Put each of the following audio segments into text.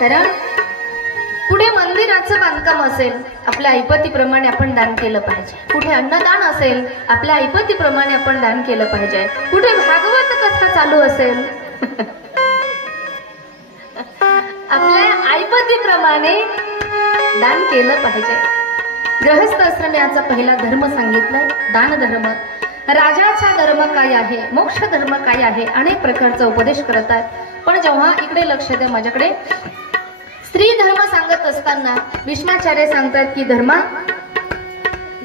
कारण पुढे मंदिराचं बांधकाम असेल, आपल्या ऐपतीप्रमाणे आपण दान केलं पाहिजे. कुठे अन्नदान असेल, आपल्या ऐपतीप्रमाणे आपण दान केलं पाहिजे. कुठे भागवत कथा चालू असेल, आपल्या ऐपतीप्रमाणे दान केलं पाहिजे. गृहस्थ आश्रमाचा पहिला धर्म सांगितलाय दान धर्म. राजाचा धर्म काय आहे, मोक्ष धर्म काय आहे, अनेक प्रकारचा उपदेश करत आहेत. पण जेव्हा इकडे लक्ष द्या माझ्याकडे, स्त्री धर्म सांगत असताना भीष्माचार्य सांगतात की धर्मा,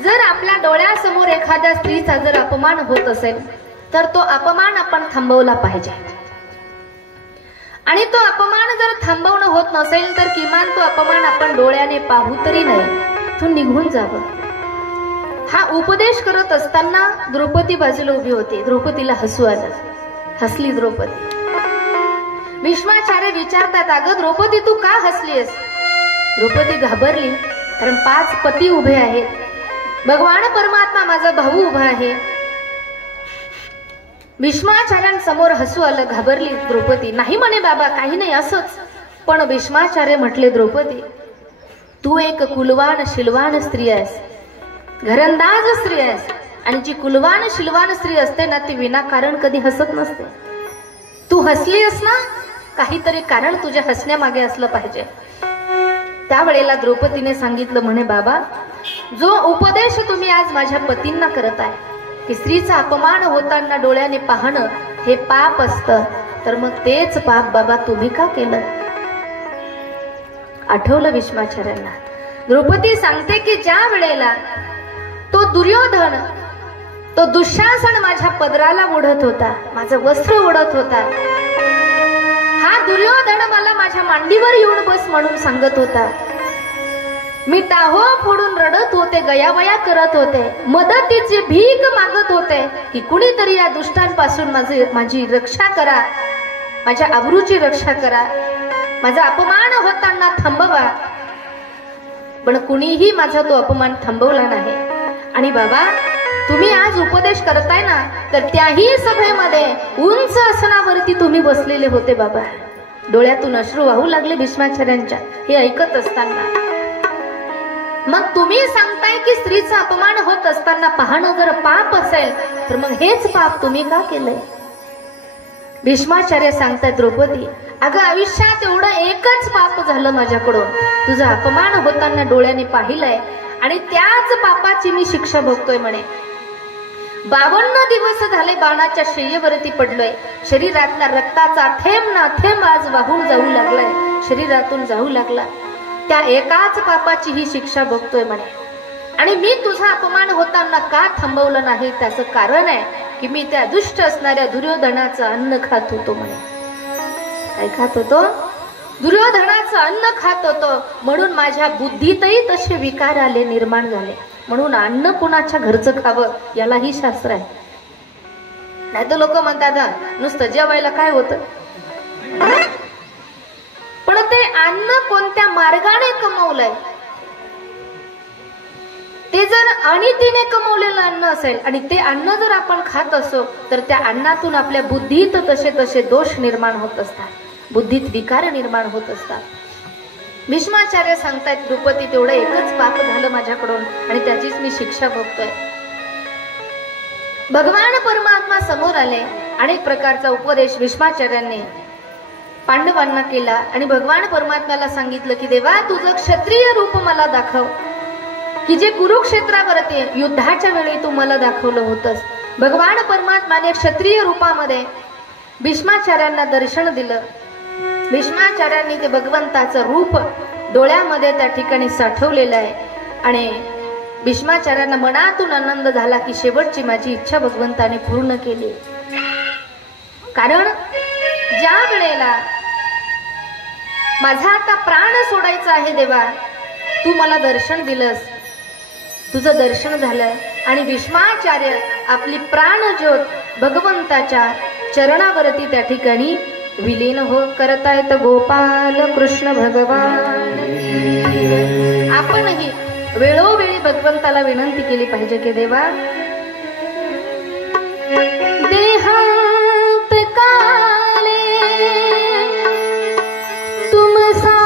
जर आपल्या डोळ्यासमोर एखाद्या स्त्रीचा जर अपमान होत असेल तर तो अपमान आपण थांबवला पाहिजे. आणि तो अपमान जर थांबवणं होत नसेल तर किमान तो अपमान आपण डोळ्याने पाहू तरी नाही, तो निघून जावं. हा उपदेश करत असताना द्रौपदी बाजूला उभी होती. द्रौपदीला हसू आलं. हसली द्रौपदी. भीष्माचार्य विचारतात, अगं द्रौपदी तू का हसलीस? द्रौपदी घाबरली, कारण 5 पती उभे आहेत. भगवान परमात्मा माझा भाऊ उभा आहे. भीष्माचार्यांसमोर हसू आलं. घाबरली द्रौपदी. नाही म्हणे बाबा, काही नाही, असंच. पण भीष्माचार्य म्हटले, द्रौपदी तू एक कुलवान शिलवान स्त्री आहेस, घरंदाज स्त्री आहेस. आणि जी कुलवान शिलवान स्त्री असते ना, ती विनाकारण कधी हसत नसते. तू हसलीस ना, काहीतरी कारण तुझ्या हसण्यामागे असलं पाहिजे. त्यावेळेला द्रौपदीने सांगितलं, म्हणे बाबा, जो उपदेश तुम्ही आज माझ्या पतींना करत आहे की स्त्रीचा अपमान होताना डोळ्याने पाहणं हे पाप असतं, तर मग तेच पाप बाबा तुम्ही का केलं? आठवलं भीष्माचार्यांना. द्रौपदी सांगते की ज्या वेळेला तो दुर्योधन, तो दुःशासन माझ्या पदराला ओढत होता, माझं वस्त्र ओढत होता, हा दुर्योधन मला माझ्या मांडीवर येऊन बस म्हणून सांगत होता. मी टाहो फोडून रडत होते, गयावया करत होते, मदतीची भीक मागत होते की कुणीतरी या दुष्टांपासून माझी रक्षा करा, माझ्या आबरूची रक्षा करा, माझा अपमान होताना थांबवा. पण कुणीही माझा तो अपमान थांबवला नाही. आणि बाबा तुम्ही आज उपदेश करताय ना, तर त्याही सभेमध्ये उंच आसनावरती तुम्ही बसलेले होते बाबा. डोळ्यातून अश्रू वाहू लागले भीष्माचार्यांच्या हे ऐकत असताना. मग तुम्ही सांगताय की स्त्रीचा अपमान होत असताना पाहणं जर पाप असेल, तर मग हेच पाप तुम्ही का केलंय? भीष्माचार्य सांगतायत, द्रौपदी अगं आयुष्यात एवढं एकच पाप झालं माझ्याकडून, तुझा अपमान होताना डोळ्याने पाहिलंय आणि त्याच पापाची मी शिक्षा भोगतोय म्हणे. 52 दिवस झाले बाणाच्या शय्येवरती पडलोय. शरीरातला रक्ताचा थेंब ना थेंब आज वाहून जाऊ लागलाय, शरीरातून जाऊ लागला. त्या एकाच पापाची ही शिक्षा भोगतोय म्हणे. आणि मी तुझा अपमान होताना का थांबवलं नाही, त्याचं कारण आहे की मी त्या दुष्ट असणाऱ्या दुर्योधनाचं अन्न खात होतो म्हणे. काय खात होतो? दुर्योधनाचं अन्न खात होतो. म्हणून माझ्या बुद्धीतही तसे विकार आले, निर्माण झाले. म्हणून अन्न कुणाच्या घरचं खावं यालाही शास्त्र आहे. नाही तर लोक म्हणतात नुसतं जेवायला काय होतं, पण ते अन्न कोणत्या मार्गाने कमवलंय, ते जर अनितीने कमवलेलं अन्न असेल आणि ते अन्न जर आपण खात असो, तर त्या अन्नातून आपल्या बुद्धीत तसे दोष निर्माण होत असतात, बुद्धीत विकार निर्माण होत असतात. भीष्माचार्य सांगतायत, द्रौपदी तेवढं एकच पाप झालं माझ्याकडून आणि त्याचीच मी शिक्षा भोगतोय. भगवान परमात्मा समोर आले. अनेक प्रकारचा उपदेश भीष्माचार्यांनी पांडवांना केला आणि भगवान परमात्म्याला सांगितलं की देवा तुझं क्षत्रिय रूप मला दाखव, की जे कुरुक्षेत्रावरती युद्धाच्या वेळी तू मला दाखवलं होतंस. भगवान परमात्माने क्षत्रिय रूपामध्ये भीष्माचार्यांना दर्शन दिलं. भीष्माचार्यांनी ते भगवंताचं रूप डोळ्यामध्ये त्या ठिकाणी साठवलेलं आहे. आणि भीष्माचार्यांना मनातून आनंद झाला की शेवटची माझी इच्छा भगवंताने पूर्ण केली. कारण ज्या वेळेला माझा आता प्राण सोडायचा आहे देवा, तू मला दर्शन दिलंस, तुझं दर्शन झालं आणि भीष्माचार्य आपली प्राणज्योत भगवंताच्या चरणावरती त्या ठिकाणी विलीन हो करतायत. गोपाल कृष्ण भगवान. आपणही वेळोवेळी भगवंताला विनंती केली पाहिजे की देवा देहांत काले तुम सा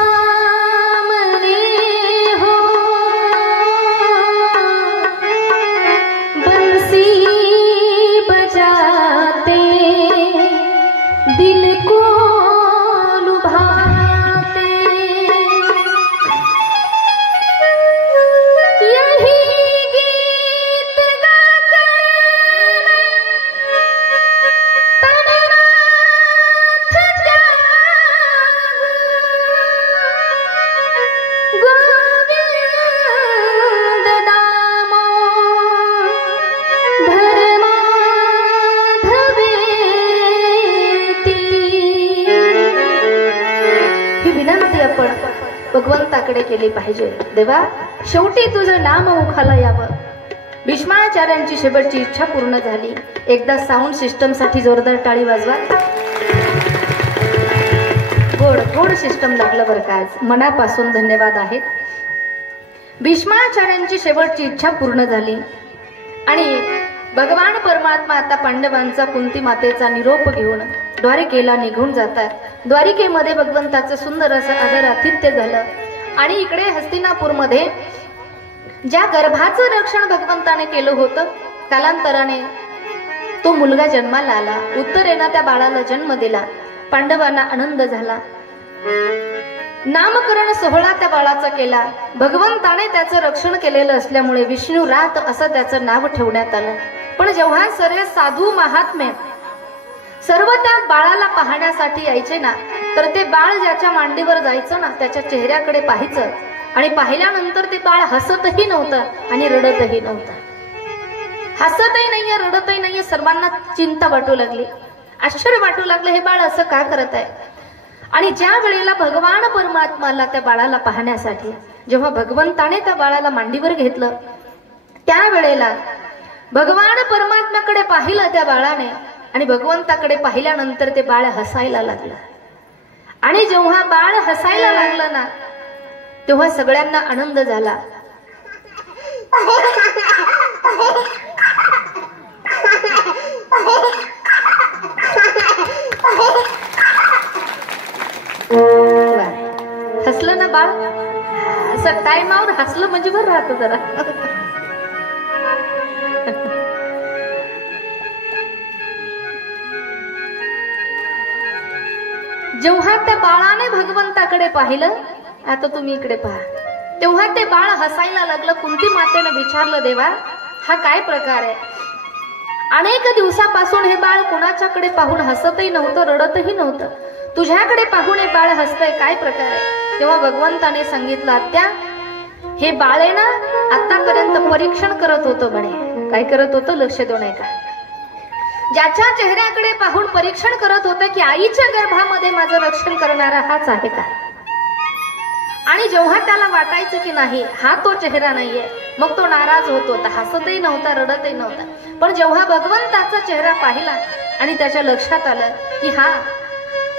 ही विनंती आपण भगवंताकडे केली पाहिजे. देवा, शेवटी तुझं नाम मुखाला यावं. भीष्माचार्यांची शेवटची इच्छा पूर्ण झाली. एकदा साऊंड सिस्टम साठी जोरदार टाळी वाजवा. गोड गोड सिस्टम लागलं बरं का आज. मनापासून धन्यवाद आहेत. भीष्माचार्यांची शेवटची इच्छा पूर्ण झाली आणि भगवान परमात्मा आता पांडवांचा कुंती मातेचा निरोप घेऊन द्वारिकेला निघून जातात. द्वारिकेमध्ये भगवंताचं सुंदर असं आदर आतिथ्य झालं आणि इकडे हस्तिनापूरमध्ये ज्या गर्भाचं रक्षण भगवंताने केलं होतं, कालांतराने तो मुलगा जन्माला आला. उत्तरेनं त्या बाळाला जन्म दिला. पांडवांना आनंद झाला. नामकरण सोहळा त्या बाळाचा केला. भगवंताने त्याचं रक्षण केलेलं असल्यामुळे विष्णुरात असं त्याचं नाव ठेवण्यात आलं. पण जेव्हा सर्व साधू महात्मे सर्व त्या बाळाला पाहण्यासाठी यायचे ना, तर ते बाळ ज्याच्या मांडीवर जायचं ना, त्याच्या चेहऱ्याकडे पाहायचं आणि पाहिल्यानंतर ते बाळ हसतही नव्हतं आणि रडतही नव्हतं. हसतही नाहीये, रडतही नाहीये. सर्वांना चिंता वाटू लागली, आश्चर्य वाटू लागलं, हे बाळ असं का करत आहे. आणि ज्या वेळेला भगवान परमात्माला त्या बाळाला पाहण्यासाठी जेव्हा भगवंताने त्या बाळाला मांडीवर घेतलं, त्यावेळेला भगवान परमात्म्याकडे पाहिलं त्या बाळाने आणि भगवंताकडे पाहिल्यानंतर ते बाळ हसायला लागलं. आणि जेव्हा बाळ हसायला लागलं ना, तेव्हा सगळ्यांना आनंद झाला. हसलं ना बाळ, असं टाइमावर हसलं म्हणजे बरं राहतं जरा. जेव्हा त्या बाळाने भगवंताकडे पाहिलं, आता तुम्ही इकडे पहा, तेव्हा ते बाळ हसायला लागलं. कुंती मातेनं विचारलं, देवा हा काय प्रकार आहे. अनेक दिवसापासून हे बाळ कुणाच्याकडे पाहून हसतही नव्हतं, रडतही नव्हतं. तुझ्याकडे पाहून हे बाळ हसतंय, काय प्रकार आहे. तेव्हा भगवंताने सांगितलं, आत्या हे बाळ आहे ना, आतापर्यंत परीक्षण करत होतं म्हणे. काय करत होतं, लक्ष देऊ नये का. ज्याच्या चेहऱ्याकडे पाहून परीक्षण करत होतं की आईच्या गर्भामध्ये माझं रक्षण करणारा हाच आहे का. आणि जेव्हा त्याला वाटायचं की नाही हा तो चेहरा नाहीये, मग तो नाराज होत होता, हसतही नव्हता, रडतही नव्हता. पण जेव्हा भगवंताचा चेहरा पाहिला आणि त्याच्या लक्षात आलं की हा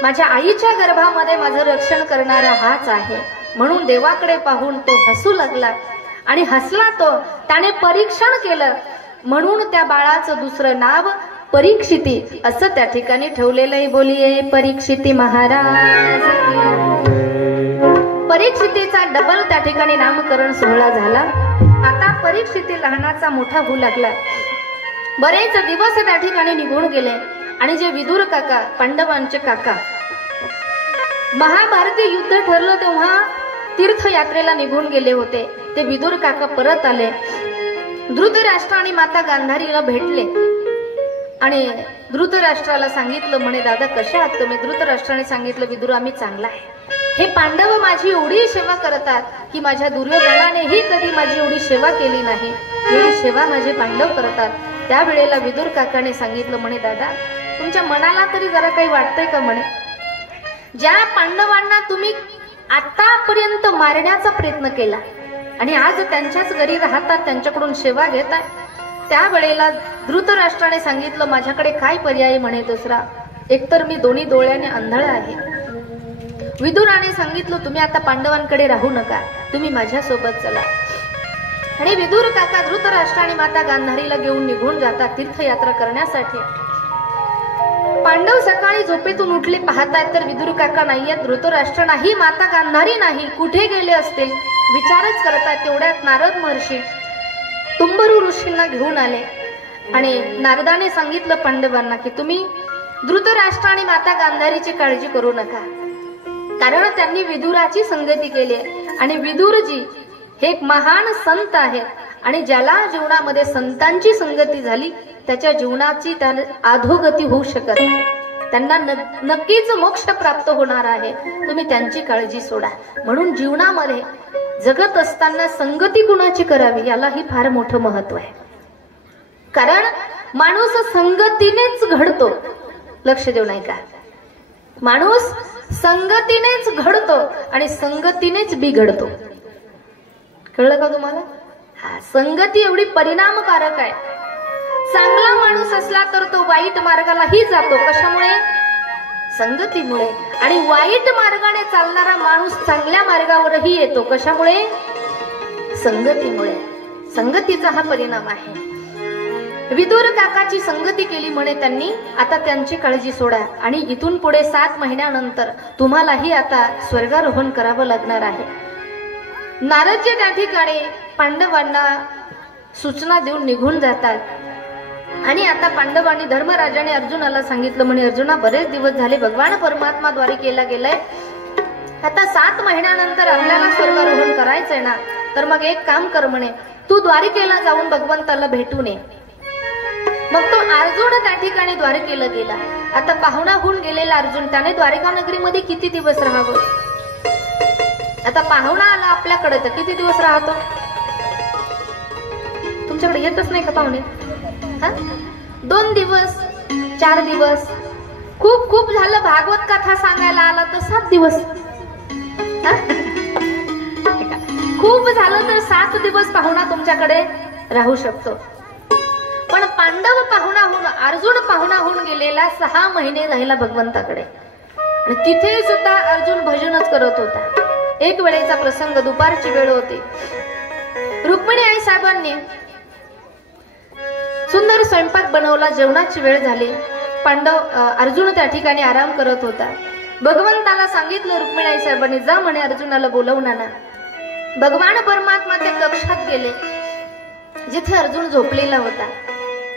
माझ्या आईच्या गर्भामध्ये माझं रक्षण करणारा हाच आहे, म्हणून देवाकडे पाहून तो हसू लागला. आणि हसला तो, त्याने परीक्षण केलं, म्हणून त्या बाळाचं दुसरं नाव परीक्षिती असं त्या ठिकाणी ठेवलेलंही. बोलिये परीक्षिती महाराज. परीक्षितीचा डबल त्या ठिकाणी नामकरण सोहळा झाला. आता परीक्षिती लहानाचा मोठा होऊ लागला. बरेच दिवस त्या ठिकाणी निघून गेले आणि जे विदुर काका, पांडवांचे काका, महाभारती युद्ध ठरलं तेव्हा तीर्थयात्रेला निघून गेले होते. ते विदुर काका परत आले. धृतराष्ट्र आणि माता गांधारीला भेटले आणि धृतराष्ट्राला सांगितलं, म्हणे दादा कशा आहात तुम्ही. धृतराष्ट्राने सांगितलं, विदुर आम्ही चांगला आहे. हे पांडव माझी एवढी सेवा करतात की माझ्या दुर्योधनानेही कधी माझी एवढी सेवा केली नाही. एवढी सेवा माझे पांडव करतात. त्यावेळेला विदुर काकाने सांगितलं, म्हणे दादा तुमच्या मनाला तरी जरा काही वाटतंय का. म्हणे ज्या पांडवांना तुम्ही आतापर्यंत मारण्याचा प्रयत्न केला आणि आज त्यांच्याच घरी राहतात, त्यांच्याकडून सेवा घेतात, त्यावेळेला धृतराष्ट्राने सांगितलं, माझ्याकडे काय पर्याय म्हणे दुसरा, एकतर मी दोन्ही डोळ्याने आंधळा आहे. विदुराने सांगितलं, तुम्ही आता पांडवांकडे राहू नका, तुम्ही माझ्या सोबत चला. आणि विदुर काका धृतराष्ट्र आणि माता गांधारीला घेऊन निघून जातात तीर्थयात्रा करण्यासाठी. पांडव सकाळी झोपेतून उठले, पाहतात तर विदुर काका नाहीये, धृतराष्ट्र नाही, माता गांधारी नाही, कुठे गेले असतील विचारच करतात. तेवढ्यात नारद महर्षी तुंबरू ऋषींना घेऊन आले आणि नारदाने सांगितलं पांडवांना की तुम्ही धृतराष्ट्र आणि माता गांधारीची काळजी करू नका, कारण त्यांनी विदुराची संगती केली आहे. आणि विदुरजी हे एक महान संत आहेत आणि ज्याला जीवनामध्ये संतांची संगती झाली त्याच्या जीवनाची अधोगती होऊ शकत नाही, त्यांना नक्कीच मोक्ष प्राप्त होणार आहे. तुम्ही त्यांची काळजी सोडा. म्हणून जीवनामध्ये जगत असताना संगती कुणाची करावी यालाही फार मोठं महत्व आहे. कारण माणूस संगतीनेच घडतो. लक्ष देऊ नाही का. माणूस संगतीनेच घडतो आणि संगतीनेच बिघडतो. कळलं का तुम्हाला? हा, संगती एवढी परिणामकारक आहे. चांगला माणूस असला तर तो वाईट मार्गालाही जातो. कशामुळे? संगतीमुळे. आणि वाईट मार्गाने चालणारा माणूस चांगल्या मार्गावरही येतो. कशामुळे? संगतीमुळे. संगतीचा हा परिणाम आहे. विदुर काकाची संगती केली म्हणे त्यांनी. आता त्यांची काळजी सोडा आणि इथून पुढे 7 महिन्यानंतर तुम्हालाही आता स्वर्गारोहण करावं लागणार आहे. नारदजी त्या ठिकाणी पांडवांना सूचना देऊन निघून जातात. आणि आता पांडवांनी धर्मराजाने अर्जुनाला सांगितलं म्हणे, अर्जुना बरेच दिवस झाले भगवान परमात्मा द्वारिकेला गेलाय. आता 7 महिन्यानंतर आपल्याला स्वर्गारोहण करायचंय ना, तर मग एक काम कर म्हणे, तू द्वारिकेला जाऊन भगवंताला भेटून ये. मग तो अर्जुन त्या ठिकाणी द्वारकेला गेला. आता पाहुणा होऊन गेलेला अर्जुन, त्याने द्वारका नगरीमध्ये किती दिवस राहावं? आता पाहुणा आला आपल्याकडे तर किती दिवस राहतो? तुमच्याकडे येतच नाही का पाहुणे? 2 दिवस, 4 दिवस, खूप खूप झालं भागवत कथा सांगायला आला तर 7 दिवस, खूप झालं तर 7 दिवस पाहुणा तुमच्याकडे राहू शकतो. पण पांडव पाहुणा होऊन, अर्जुन पाहुणा होऊन गेलेला 6 महिने राहिला भगवंताकडे. आणि तिथे सुद्धा अर्जुन भजनच करत होता. एक वेळेचा प्रसंग, दुपारची वेळ होती. रुक्मिणी आई साहेबांनी सुंदर स्वयंपाक बनवला. जेवणाची वेळ झाली. अर्जुन त्या ठिकाणी आराम करत होता. भगवंताला सांगितलं रुक्मिणी आई साहेबांनी, जा म्हणे अर्जुनाला बोलवून आणा. भगवान परमात्मा ते कक्षात गेले जिथे अर्जुन झोपलेला होता.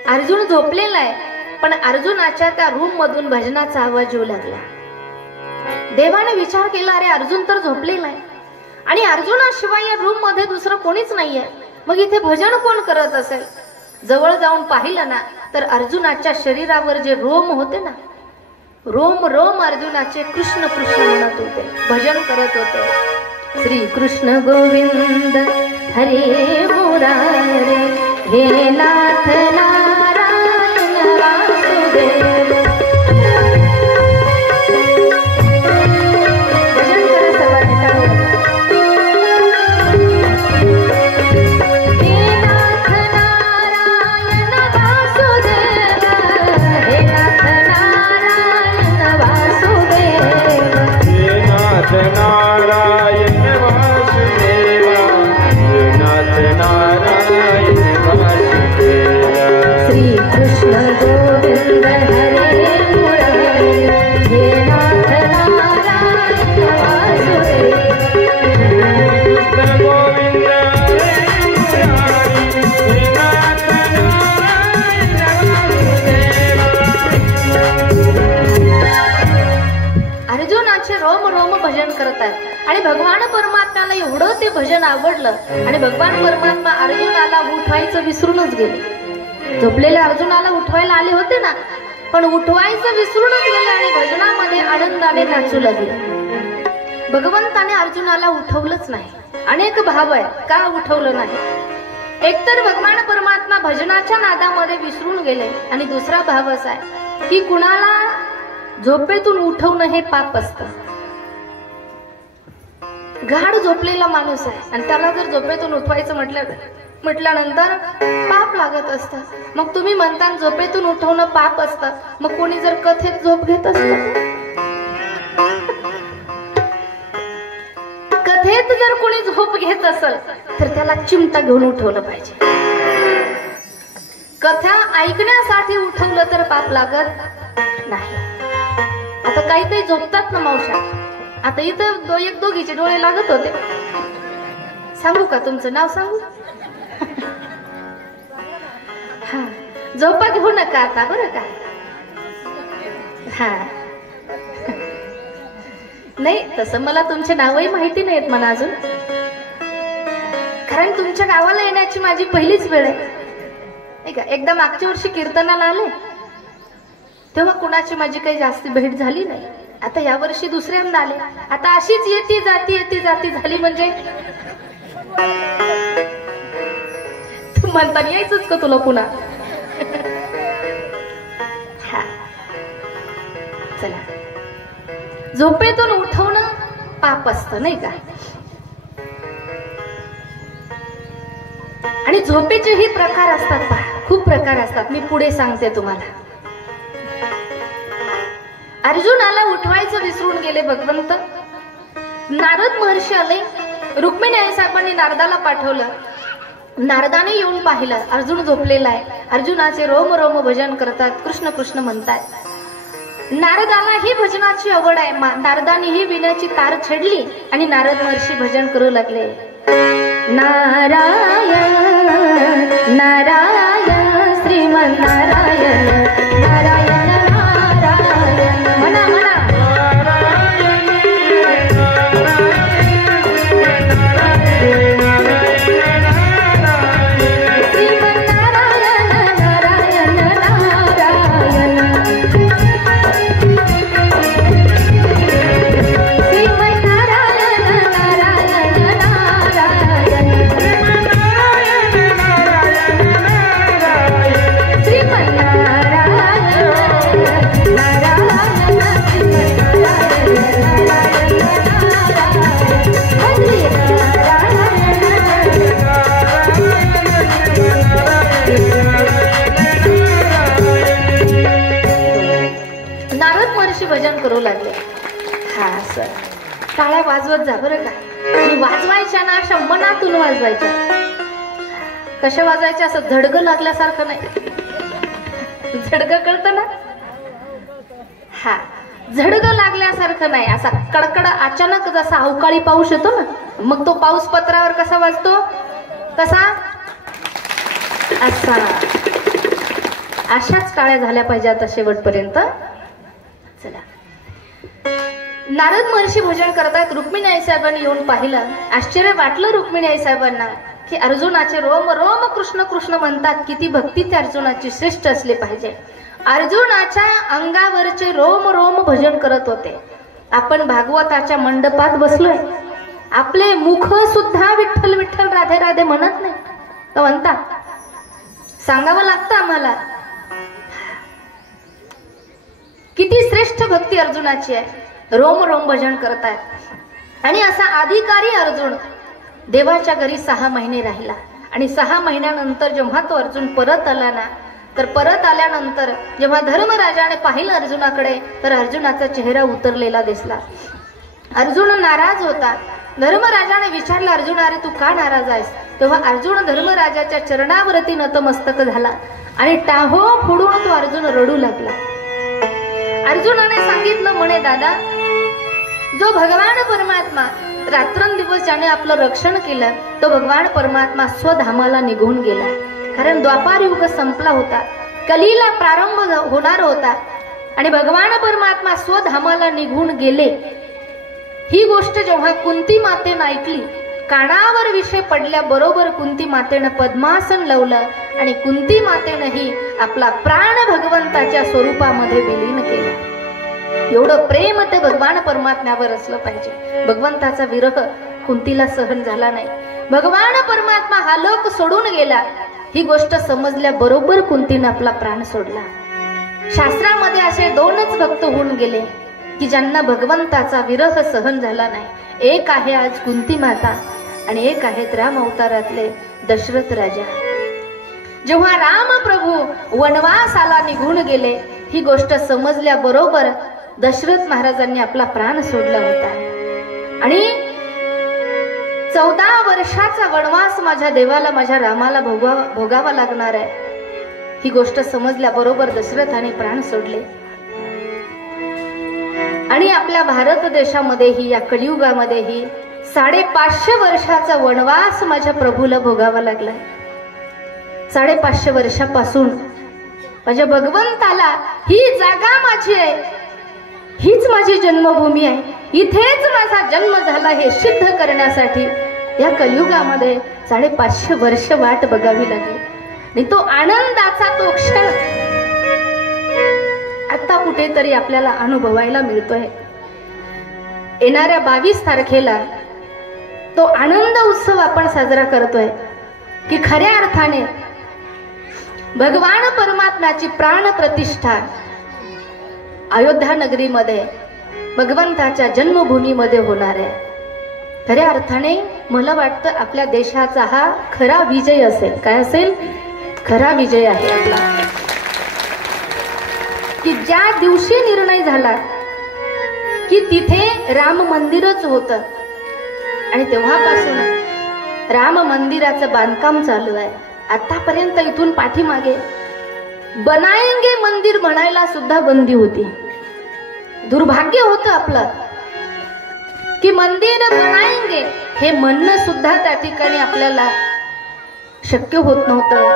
अर्जुन झोपलेला आहे, पण अर्जुनाच्या त्या रूम मधून भजनाचा आवाज येऊ लागला. देवाने विचार केला, अरे अर्जुन तर झोपलेला आहे आणि अर्जुनाशिवाय या रूम मध्ये दुसरं कोणीच नाहीये, मग इथे भजन कोण करत असेल? जवळ जाऊन पाहिलं ना, तर अर्जुनाच्या शरीरावर जे रोम होते ना, रोम रोम अर्जुनाचे कृष्ण कृष्ण म्हणत होते, भजन करत होते. श्री कृष्ण गोविंद हरे मुरारे, हे नाथ नारायण वासुदेव. भजन करा सर्वांनी, टाळून. हे नाथ नारायण वासुदेव, हे नाथ नारायण वासुदेव, हे नाथ नारायण वासुदेव, हे नाथ नारायण वासुदेव. श्री कृष्ण गोविंद हरे मुरारी, हे नाथ नारायण वासुदेव. कृष्ण गोविंद हरे मुरारी, हे नाथ नारायण वासुदेव. अर्जुनाचे रोम रोम भजन करतात आणि भगवान परमात्म्याला एवढं ते भजन आवडलं आणि भगवान परमात्मा अर्जुनाला उठवायचं विसरूनच गेले. झोपलेल्या अर्जुनाला उठवायला आले होते ना, पण उठवायचं विसरूनच गेले आणि भजनामध्ये आनंदाने नाचू लागले. भगवंताने अर्जुनाला उठवलंच नाही. अनेक भाव आहेत का उठवलं नाही. एकतर भगवान परमात्मा भजनाच्या नादामध्ये विसरून गेले आणि दुसरा भाव असा आहे की कुणाला झोपेतून उठवणं हे पाप असतं. गाढ झोपलेला माणूस आहे आणि त्याला जर झोपेतून उठवायचं म्हटल्यानंतर पाप लागत असतं. मग तुम्ही म्हणता झोपेतून उठवणं पाप असतं, मग कोणी जर कथेत झोप घेत असतं, कथेत जर कोणी झोप घेत असेल तर त्याला चिमटा घेऊन उठवलं पाहिजे. कथा ऐकण्यासाठी उठवलं तर पाप लागत नाही. आता काही काही झोपतात ना मावशा, आता इथं एक दोघीचे डोळे लागत होते. सांगू का तुमचं नाव सांगू? हा, झोपा घेऊ नका आता बरं का. हा नाही, तसं मला तुमचे नावही माहिती नाहीत मला अजून, कारण तुमच्या गावाला येण्याची माझी पहिलीच वेळ आहे नाही का. एकदा मागच्या वर्षी कीर्तनाला आले तेव्हा कुणाची माझी काही जास्त भेट झाली नाही. आता या वर्षी दुसऱ्यांदा आले. आता अशीच येती जाती झाली म्हणजे तू म्हणता यायचंच का तुला पुन्हा? हा चला, झोपेतून उठवणं पाप असतं नाही का? आणि झोपेचेही प्रकार असतात पहा, खूप प्रकार असतात. मी पुढे सांगते तुम्हाला. अर्जुनाला उठवायचं विसरून गेले भगवंत. नारद महर्षी आले. रुक्मिणी आई साहेबांनी नारदाला पाठवलं. नारदाने येऊन पाहिलं, अर्जुन झोपलेला आहे. अर्जुनाचे रोम रोम भजन करतात, कृष्ण कृष्ण म्हणतात. नारदाला ही भजनाची आवड आहे. नारदाने ही विण्याची तार छेडली आणि नारद महर्षी भजन करू लागले. नारायण नारायण श्रीमन नारायण नारायण नारायण. म्हणा म्हणा. भजन करू लागले. हा सर, टाळ्या वाजवत जा बरं का. आणि वाजवायच्या ना अशा मनातून वाजवायच्या. कशा वाजवायच्या? असं झडगं लागल्यासारखं नाही. झडगं कळतं ना? हा, झडगं लागल्यासारखं नाही. असा कडकड अचानक जसा अवकाळी पाऊस येतो ना, मग तो पाऊस पत्रावर कसा वाजतो तसा असा. अशाच टाळ्या झाल्या पाहिजे आता शेवटपर्यंत. चला. नारद महर्षी भजन करतात. रुक्मिणी आई साहेबांनी येऊन पाहिलं. आश्चर्य वाटलं रुक्मिणी आई साहेबांना की अर्जुनाचे रोम रोम कृष्ण कृष्ण म्हणतात. किती भक्ती त्या अर्जुनाची श्रेष्ठ असली पाहिजे. अर्जुनाच्या अंगावरचे रोम रोम भजन करत होते. आपण भागवताच्या मंडपात बसलोय. आपले मुख सुद्धा विठ्ठल विठ्ठल राधे राधे म्हणत नाही तर म्हणता. सांगावं लागतं आम्हाला. किती श्रेष्ठ भक्ती अर्जुनाची आहे. रोम रोम भजन करतायत. आणि असा अधिकारी अर्जुन देवाच्या घरी 6 महिने राहिला. आणि 6 महिन्यानंतर जेव्हा तो अर्जुन परत आला ना, तर परत आल्यानंतर जेव्हा धर्मराजाने पाहिलं अर्जुनाकडे, तर अर्जुनाचा चेहरा उतरलेला दिसला. अर्जुन नाराज होता. धर्मराजाने विचारलं, अर्जुन अरे तू का नाराज आहेस? तेव्हा अर्जुन धर्मराजाच्या चरणावरती नतमस्तक झाला आणि टाहो फोडून तो अर्जुन रडू लागला. अर्जुनाने सांगितलं म्हणे, दादा, जो भगवान परमात्मा रात्रंदिवस ज्याने आपलं रक्षण केलं, तो भगवान परमात्मा स्वधामाला निघून गेला. कारण द्वापार युग संपला होता, कलीला प्रारंभ होणार होता आणि भगवान परमात्मा स्वधामाला निघून गेले. ही गोष्ट जेव्हा कुंती मातेनं ऐकली, कानावर विषय पडल्याबरोबर कुंती मातेनं पद्मासन लावलं आणि कुंती मातेनंही आपला प्राण भगवंताच्या स्वरूपामध्ये विलीन केला. एवढं प्रेम ते भगवान परमात्म्यावर असलं पाहिजे. भगवंताचा विरह कुंतीला सहन झाला नाही. भगवान परमात्मा हा लोक सोडून गेला. ही गोष्ट समजल्याबरोबर कुंतीनं आपला प्राण सोडला. शास्त्रामध्ये असे 2च भक्त होऊन गेले की ज्यांना भगवंताचा विरह सहन झाला नाही. एक आहे आज कुंती माता आणि एक आहेत राम अवतारातले दशरथ राजा. जेव्हा राम प्रभू वनवासाला निघून गेले, ही गोष्ट समजल्याबरोबर दशरथ महाराजांनी आपला प्राण सोडला होता. आणि 14 वर्षाचा वनवास माझ्या देवाला, माझ्या रामाला भोगावा लागणार आहे. ही गोष्ट समजल्याबरोबर दशरथाने प्राण सोडले. आणि आपल्या भारत देशामध्येही, या कलियुगामध्येही 550 वर्षाचा वनवास माझ्या प्रभूला भोगावा लागला. 550 वर्षापासून माझ्या भगवंताला ही जागा माझी आहे, हीच माझी जन्मभूमी आहे, इथेच माझा जन्म झाला हे सिद्ध करण्यासाठी या कलियुगामध्ये 550 वर्ष वाट बघावी लागली. आणि तो आनंदाचा तो क्षण आता कुठेतरी आपल्याला अनुभवायला मिळतोय. येणाऱ्या 22 तारखेला तो आनंद उत्सव आपण साजरा करतोय की खऱ्या अर्थाने भगवान परमात्म्याची प्राण प्रतिष्ठा अयोध्या नगरीमध्ये भगवंताच्या जन्मभूमीमध्ये होणार आहे. खऱ्या अर्थाने मला वाटतं आपल्या देशाचा हा खरा विजय असेल. काय असेल? खरा विजय आहे आपला. की ज्या दिवशी निर्णय झाला की तिथे राम मंदिरच होतं आणि तेव्हापासून राम मंदिराचं बांधकाम चालू आहे. आतापर्यंत इथून पाठीमागे बनाएंगे मंदिर म्हणायला सुद्धा बंदी होती. दुर्भाग्य होतं आपलं की मंदिर बनाएंगे हे म्हणणं सुद्धा त्या ठिकाणी आपल्याला शक्य होत नव्हतं.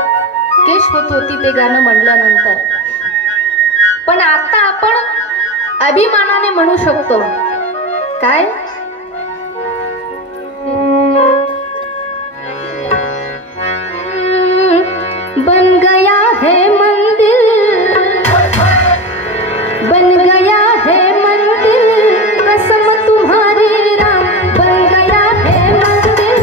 केश होत होती ते गाणं म्हणल्यानंतर. पण आता आपण अभिमानाने म्हणू शकतो. काय? बन गया है मंदिर, बन गया है मंदिर, कसम तुम्हारी राम, बन गया है मंदिर.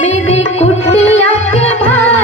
मेरी कुटिया के भाई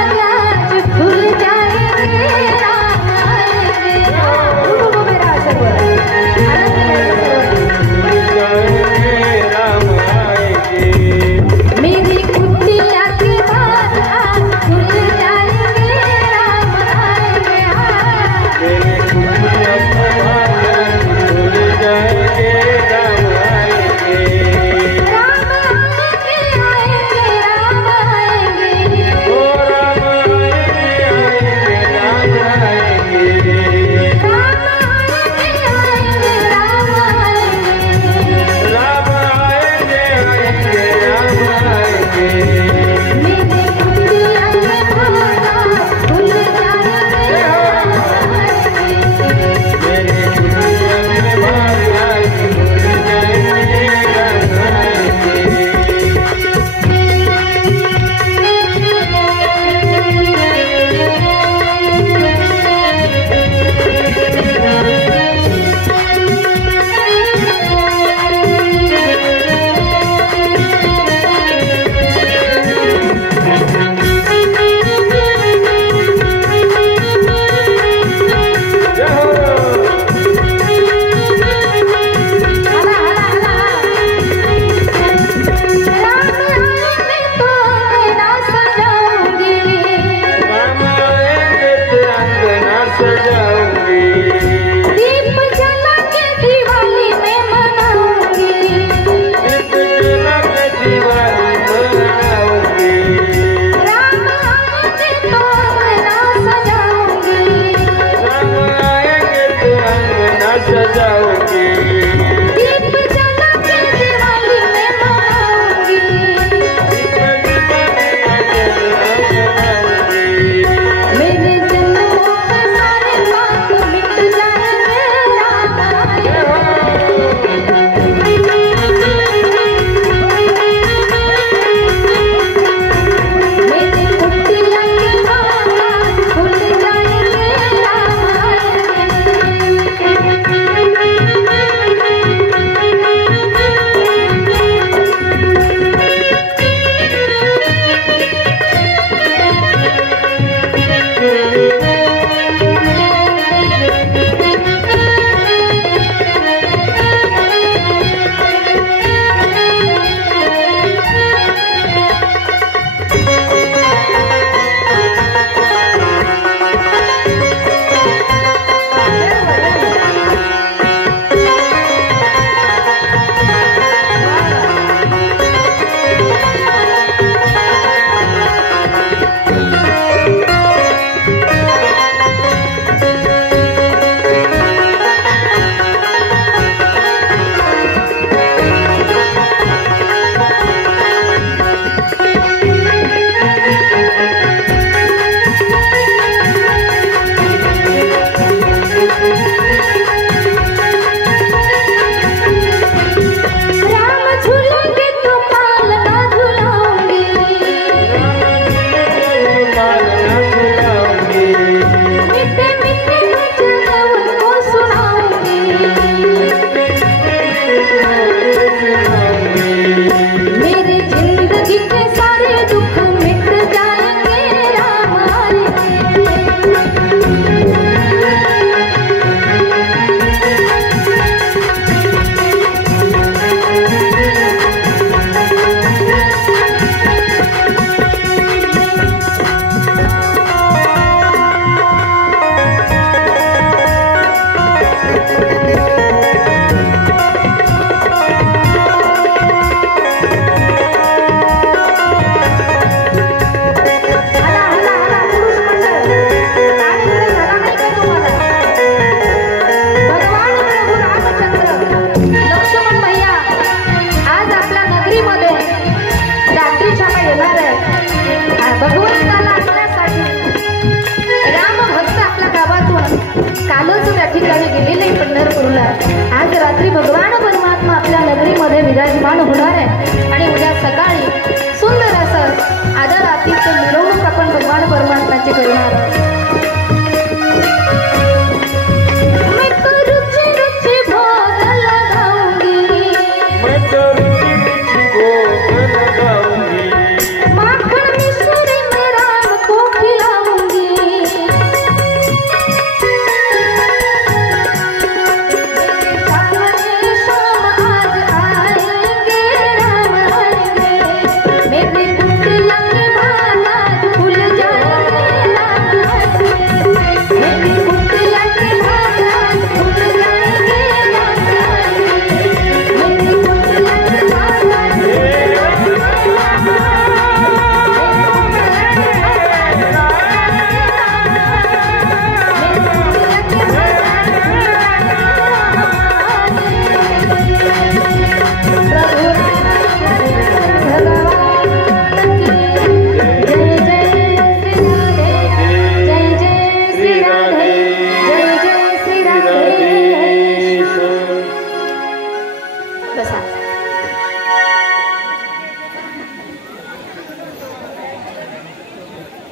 रात्री भगवान परमात्मा आपल्या नगरीमध्ये विराजमान होणार आहे आणि उद्या सकाळी सुंदर असं आदरातीचं मिरवणूक आपण भगवान परमात्म्याची करणार आहोत.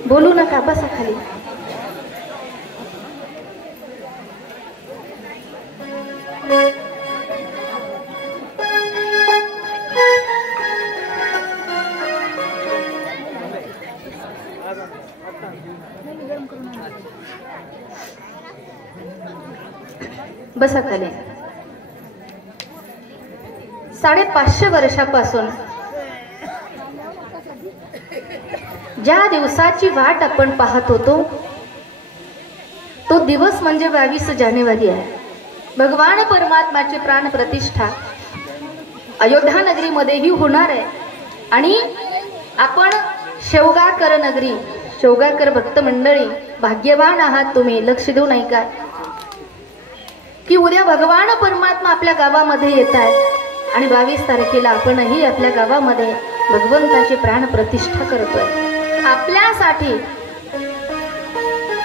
बोलू नका, बसा खाली. बसा खाली. 550 वर्षापासून ज्या दिवसाची वाट आपण पाहत होतो तो दिवस म्हणजे 22 जानेवारी आहे. भगवान परमात्म्याची प्राण प्रतिष्ठा अयोध्या नगरीमध्येही होणार आहे आणि आपण शेवगाकर नगरी, शेवगाकर भक्त मंडळी भाग्यवान आहात तुम्ही. लक्ष देऊ नाही का की उद्या भगवान परमात्मा आपल्या गावामध्ये येत आहेत आणि 22 तारखेला आपणही आपल्या गावामध्ये भगवंताची प्राण प्रतिष्ठा करतोय. आपल्यासाठी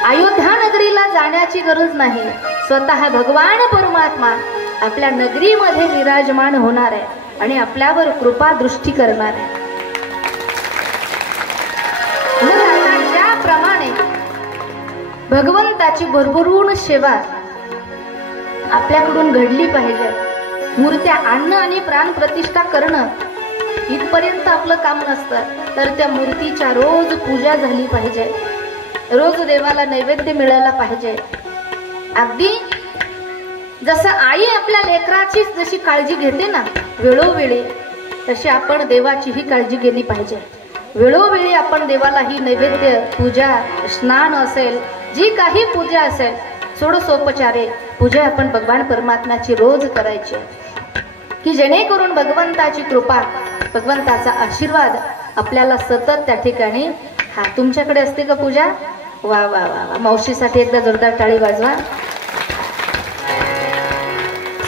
अयोध्या नगरीला जाण्याची गरज नाही, स्वतः भगवान परमात्मा आपल्या नगरीमध्ये विराजमान होणार आहे आणि आपल्यावर कृपा दृष्टी करणार आहे. मग आता ज्याप्रमाणे भगवंताची भरभरून सेवा आपल्याकडून घडली पाहिजे, मूर्त्या आणणं आणि प्राण प्रतिष्ठा करणं इथपर्यंत आपलं काम नसतं, तर त्या मूर्तीच्या रोज पूजा झाली पाहिजे, रोज देवाला नैवेद्य मिळायला पाहिजे. अगदी जसं आई आपल्या लेकराची जशी काळजी घेते ना वेळोवेळी, तशी आपण देवाचीही काळजी घेतली पाहिजे. वेळोवेळी आपण देवाला ही नैवेद्य, पूजा, स्नान असेल, जी काही पूजा असेल, षोडशोपचारे पूजा आपण भगवान परमात्म्याची रोज करायची, की जेणेकरून भगवंताची कृपा, भगवंताचा आशीर्वाद आपल्याला सतत त्या ठिकाणी. हा, तुमच्याकडे असते का पूजा? वा वा वा वा, मावशीसाठी एकदा जोरदार टाळी वाजवा.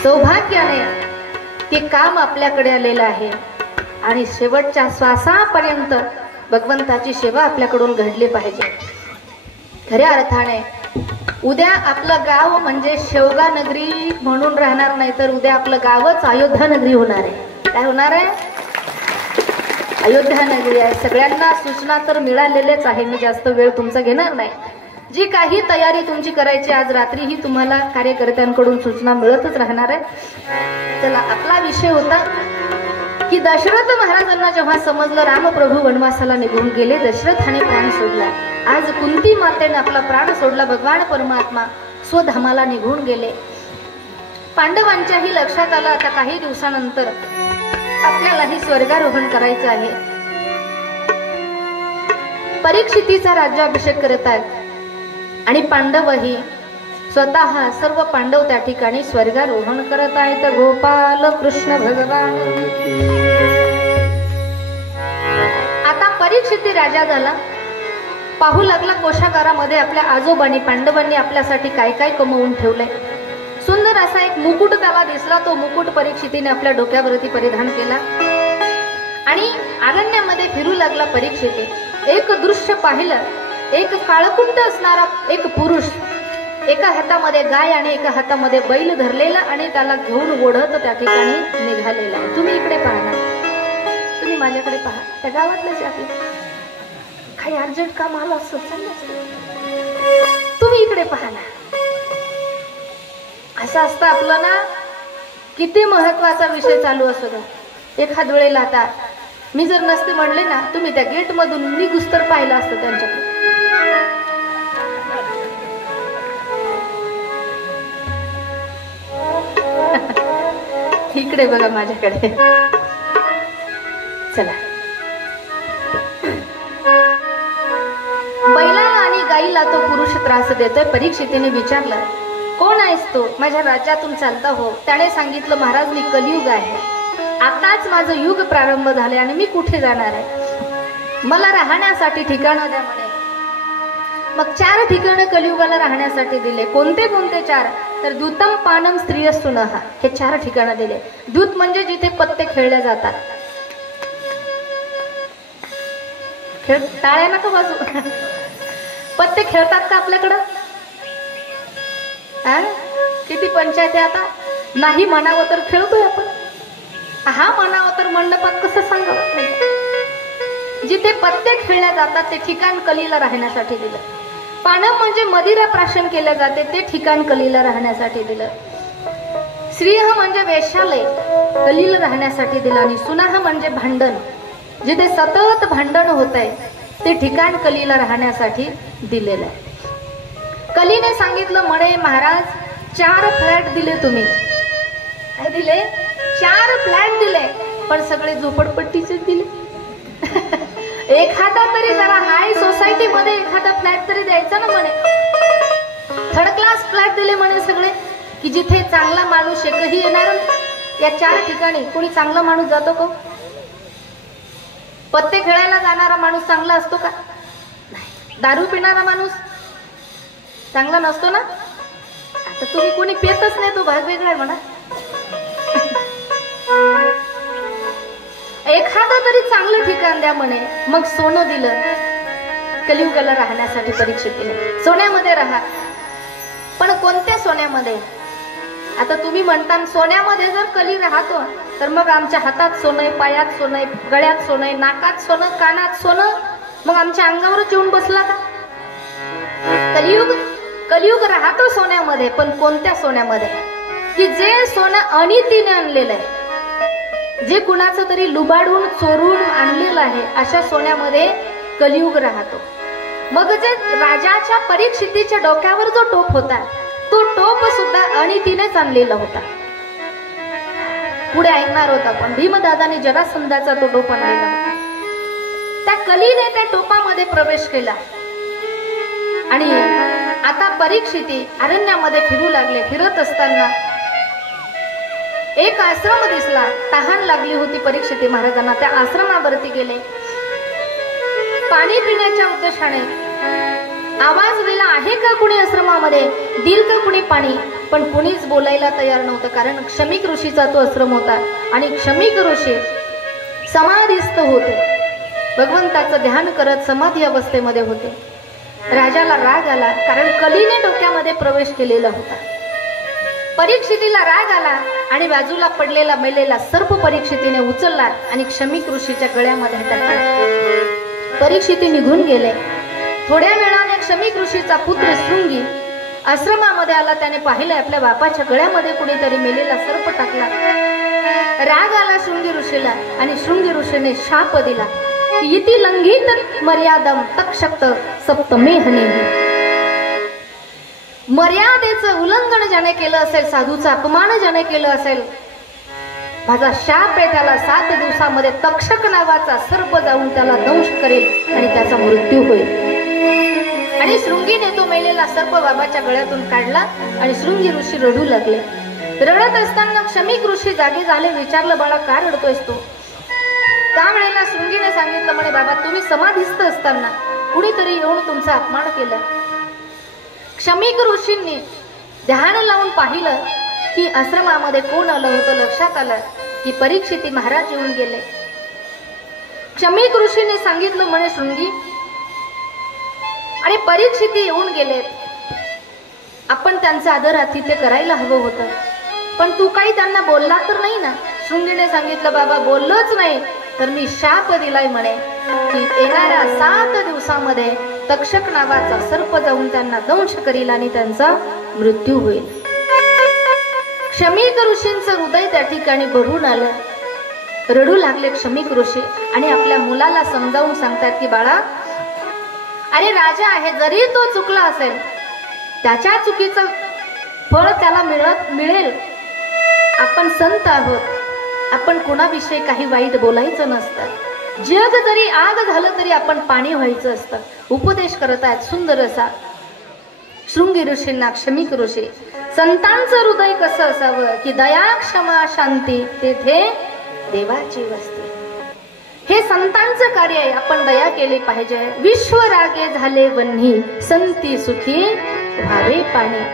सौभाग्याने ते काम आपल्याकडे आलेलं आहे आणि शेवटच्या श्वासापर्यंत भगवंताची सेवा आपल्याकडून घडली पाहिजे. खऱ्या अर्थाने उद्या आपलं गाव म्हणजे शेवगा नगरी म्हणून राहणार नाही, तर उद्या आपलं गावच अयोध्या नगरी होणार आहे. काय होणार आहे? अयोध्या नगरी आहे. सगळ्यांना सूचना तर मिळालेलेच आहे, मी जास्त वेळ तुमचा घेणार नाही. जी काही तयारी तुमची करायची आज रात्रीही तुम्हाला कार्यकर्त्यांकडून सूचना मिळतच राहणार आहे. चला, आपला विषय होता की दशरथ महाराजांना जेव्हा समजलं रामप्रभू वनवासाला निघून गेले, दशरथाने प्राण सोडला. आज कुंती मातेने आपला प्राण सोडला, भगवान परमात्मा स्वधामाला निघून गेले. पांडवांच्याही लक्षात आलं आता काही दिवसानंतर आपल्यालाही स्वर्गारोहण करायचं आहे. परीक्षितीचा राज्याभिषेक करत आहेत आणि पांडवही स्वतः सर्व पांडव त्या ठिकाणी स्वर्गारोहण करत आहेत. गोपाल कृष्ण भगवान. आता परीक्षिती राजा झाला, पाहू लागला कोशागारामध्ये आपल्या आजोबांनी पांडवांनी आपल्यासाठी काय काय कमवून ठेवलंय. सुंदर असा एक मुकुट त्याला दिसला. तो मुकुट परीक्षितीने आपल्या डोक्यावरती परिधान केला आणि अरण्यामध्ये फिरू लागला. परीक्षिती एक दृश्य पाहिलं. एक काळकुंड असणारा एक पुरुष एका हातामध्ये गाय आणि एका हातामध्ये बैल धरलेला आणि त्याला घेऊन ओढत त्या ठिकाणी निघालेला आहे. तुम्ही इकडे पाहा, तुम्ही माझ्याकडे पहा. त्या गावातलंच आपलं काही अर्जंट काम आलं असं चाललं. तुम्ही इकडे पहा ना. असं असतं आपलं ना, किती महत्वाचा विषय चालू असतो. एखाद वेळेला आता मी जर नसते म्हणले ना, तुम्ही त्या गेट मधून निघूस तर पाहिलं असतं त्यांच्याकडे. इकडे बघा माझ्याकडे. चला. बैलाला आणि गाईला तो पुरुष त्रास देतोय. परीक्षितीने विचारलं, कोण आहेस तू? माझ्या राज्यातून चालता हो. त्याने सांगितलं, महाराज मी कलियुग आहे. आताच माझं युग प्रारंभ झाले आणि मी कुठे जाणार आहे? मला राहण्यासाठी ठिकाणं द्या म्हणे. मग 4 ठिकाणं कलियुगाला राहण्यासाठी दिले. कोणते कोणते 4? तर द्यूतम पानम स्त्रिय सुनहा, हे 4 ठिकाणं दिले. द्यूत म्हणजे जिथे पत्ते खेळले जातात. खेळ टाळ्या नका बाजू. पत्ते खेळतात का आपल्याकडं? किती पंचायत आहे आता. नाही म्हणावं तर खेळतोय आपण. हा म्हणावं तर मंडपात कसं सांगावं नाही. जिथे पत्ते खेळल्या जातात ते ठिकाण कलीला राहण्यासाठी दिलं. पानम म्हणजे मदिरा प्राशन केले जाते ते ठिकाण कलीला राहण्यासाठी दिलं. स्त्रिय म्हणजे वेश्यालय, कलीला राहण्यासाठी दिलं. आणि सुनाह म्हणजे भांडण, जिथे सतत भांडण होत आहे ते ठिकाण कलीला राहण्यासाठी दिलेलं आहे. कलीने सांगितलं म्हणे, महाराज 4 फ्लॅट दिले तुम्ही. काय दिले? 4 फ्लॅट दिले, पण सगळे झोपडपट्टीचे दिले. एखादा तरी जरा हाय सोसायटी मध्ये एखादा फ्लॅट तरी द्यायचा ना म्हणे. 3rd क्लास फ्लॅट दिले म्हणे सगळे, की जिथे चांगला माणूस एकही येणार. या 4 ठिकाणी कोणी चांगला माणूस जातो का? पत्ते खेळायला जाणारा माणूस चांगला असतो का? दारू पिणारा माणूस चांगला नसतो ना. आता तुम्ही कोणी पेतच नाही, तो भाग वेगळा आहे म्हणा. एखादं तरी चांगलं ठिकाण द्या म्हणे. मग सोनं दिलं कलियुगाला राहण्यासाठी परीक्षितीने. सोन्यामध्ये राहा. पण कोणत्या सोन्यामध्ये? आता तुम्ही म्हणता सोन्यामध्ये जर कली राहतो तर मग आमच्या हातात सोनं, पायात सोनं, गळ्यात सोनं, नाकात सोनं, कानात सोनं, मग आमच्या अंगावरच येऊन बसला का? कलियुग राहतो सोन्यामध्ये, पण कोणत्या सोन्यामध्ये? की जे सोनं अनितीने आणलेलं आहे, जे कुणाचं तरी लुबाडून चोरून आणलेलं आहे, अशा सोन्यामध्ये कलियुग राहतो. मग जे राजाच्या परीक्षितीच्या डोक्यावर जो टोप होता तो टोप सुद्धा अनितीनेच आणलेला होता. पुढे ऐकणार होता पण भीमदादाने जरासंधाचा तो टोप आणलेला होता. त्या कलीने त्या टोपामध्ये प्रवेश केला आणि आता परीक्षिती अरण्यामध्ये फिरू लागले. फिरत असताना एक आश्रम दिसला. तहान लागली होती परीक्षिती महाराजांना. त्या आश्रमावरती गेले. पाणी पिण्याच्या उद्देशाने आवाज दिला, आहे का कुणी आश्रमामध्ये? दिल का कुणी पाणी? पण कुणीच बोलायला तयार नव्हतं, कारण क्षमिक ऋषीचा तो आश्रम होता आणि क्षमिक ऋषी समाधीस्थ होते. भगवंताचं ध्यान करत समाधी अवस्थेमध्ये होते. राजाला राग आला, कारण कलीने डोक्यामध्ये प्रवेश केलेला होता. परीक्षितीला राग आला आणि बाजूला पडलेला मेलेला सर्प परीक्षितीने उचलला आणि क्षमिक ऋषीच्या गळ्यामध्ये टाकला. परीक्षिती निघून गेले. थोड्या वेळाने क्षमिक ऋषीचा पुत्र शृंगी आश्रमामध्ये आला. त्याने पाहिलं आपल्या बापाच्या गळ्यामध्ये कुणीतरी मेलेला सर्प टाकला. राग आला शृंगी ऋषीला आणि शृंगी ऋषीने शाप दिला, इति लंघित मर्यादम तक्षक्त सप्तमेहने. मर्यादेचं उल्लंघन ज्याने केलं असेल, साधूचा अपमान ज्याने केलं असेल, माझा शाप आहे, त्याला 7 दिवसामध्ये तक्षक नावाचा सर्प जाऊन त्याला दंश करेल आणि त्याचा मृत्यू होईल. आणि शृंगीने तो मेलेला सर्प बाबाच्या गळ्यातून काढला आणि शृंगी ऋषी रडू लागले. रडत असताना क्षमिक ऋषी जागे झाले. विचारलं, बाळा का रडतोयस तू? त्यावेळेला शृंगीने सांगितलं, म्हणे बाबा तुम्ही समाधीस्थ असताना कुणीतरी येऊन तुमचा अपमान केला. क्षमिक ऋषींनी ध्यान लावून पाहिलं की आश्रमामध्ये कोण आलं होतं. लक्षात आलं की परीक्षिती महाराज येऊन गेले. क्षमिक ऋषीने सांगितलं, म्हणे शृंगी आणि परीक्षिती येऊन गेले. आपण त्यांचा आदर आतिथ्य करायला हवं होतं, पण तू काही त्यांना बोलला तर नाही ना. शृंगीने सांगितलं, बाबा बोललोच नाही तर मी शाप दिलाय म्हणे की येणाऱ्या 7 दिवसामध्ये तक्षक नावाचा सर्प जाऊन त्यांना दंश करील आणि त्यांचा मृत्यू होईल. क्षमिक ऋषींचं हृदय त्या ठिकाणी भरून आलं. रडू लागले क्षमिक ऋषी आणि आपल्या मुलाला समजावून सांगतात की बाळा, अरे राजा आहे, जरी तो चुकला असेल त्याच्या चुकीचं फळ त्याला मिळेल. आपण संत आहोत, आपण कुणाविषयी काही वाईट बोलायचं नसतं. जग जरी आग झालं तरी आपण पाणी व्हायचं असतं. उपदेश करत आहेत सुंदर असा शृंगी ऋषींना क्षमिक ऋषी. संतांचं हृदय कसं असावं की दया क्षमा शांती तेथे देवाची वस्ती. हे संतांचं कार्य आहे, आपण दया केली पाहिजे. विश्व रागे झाले वन्ही संती सुखी व्हावे पाणी.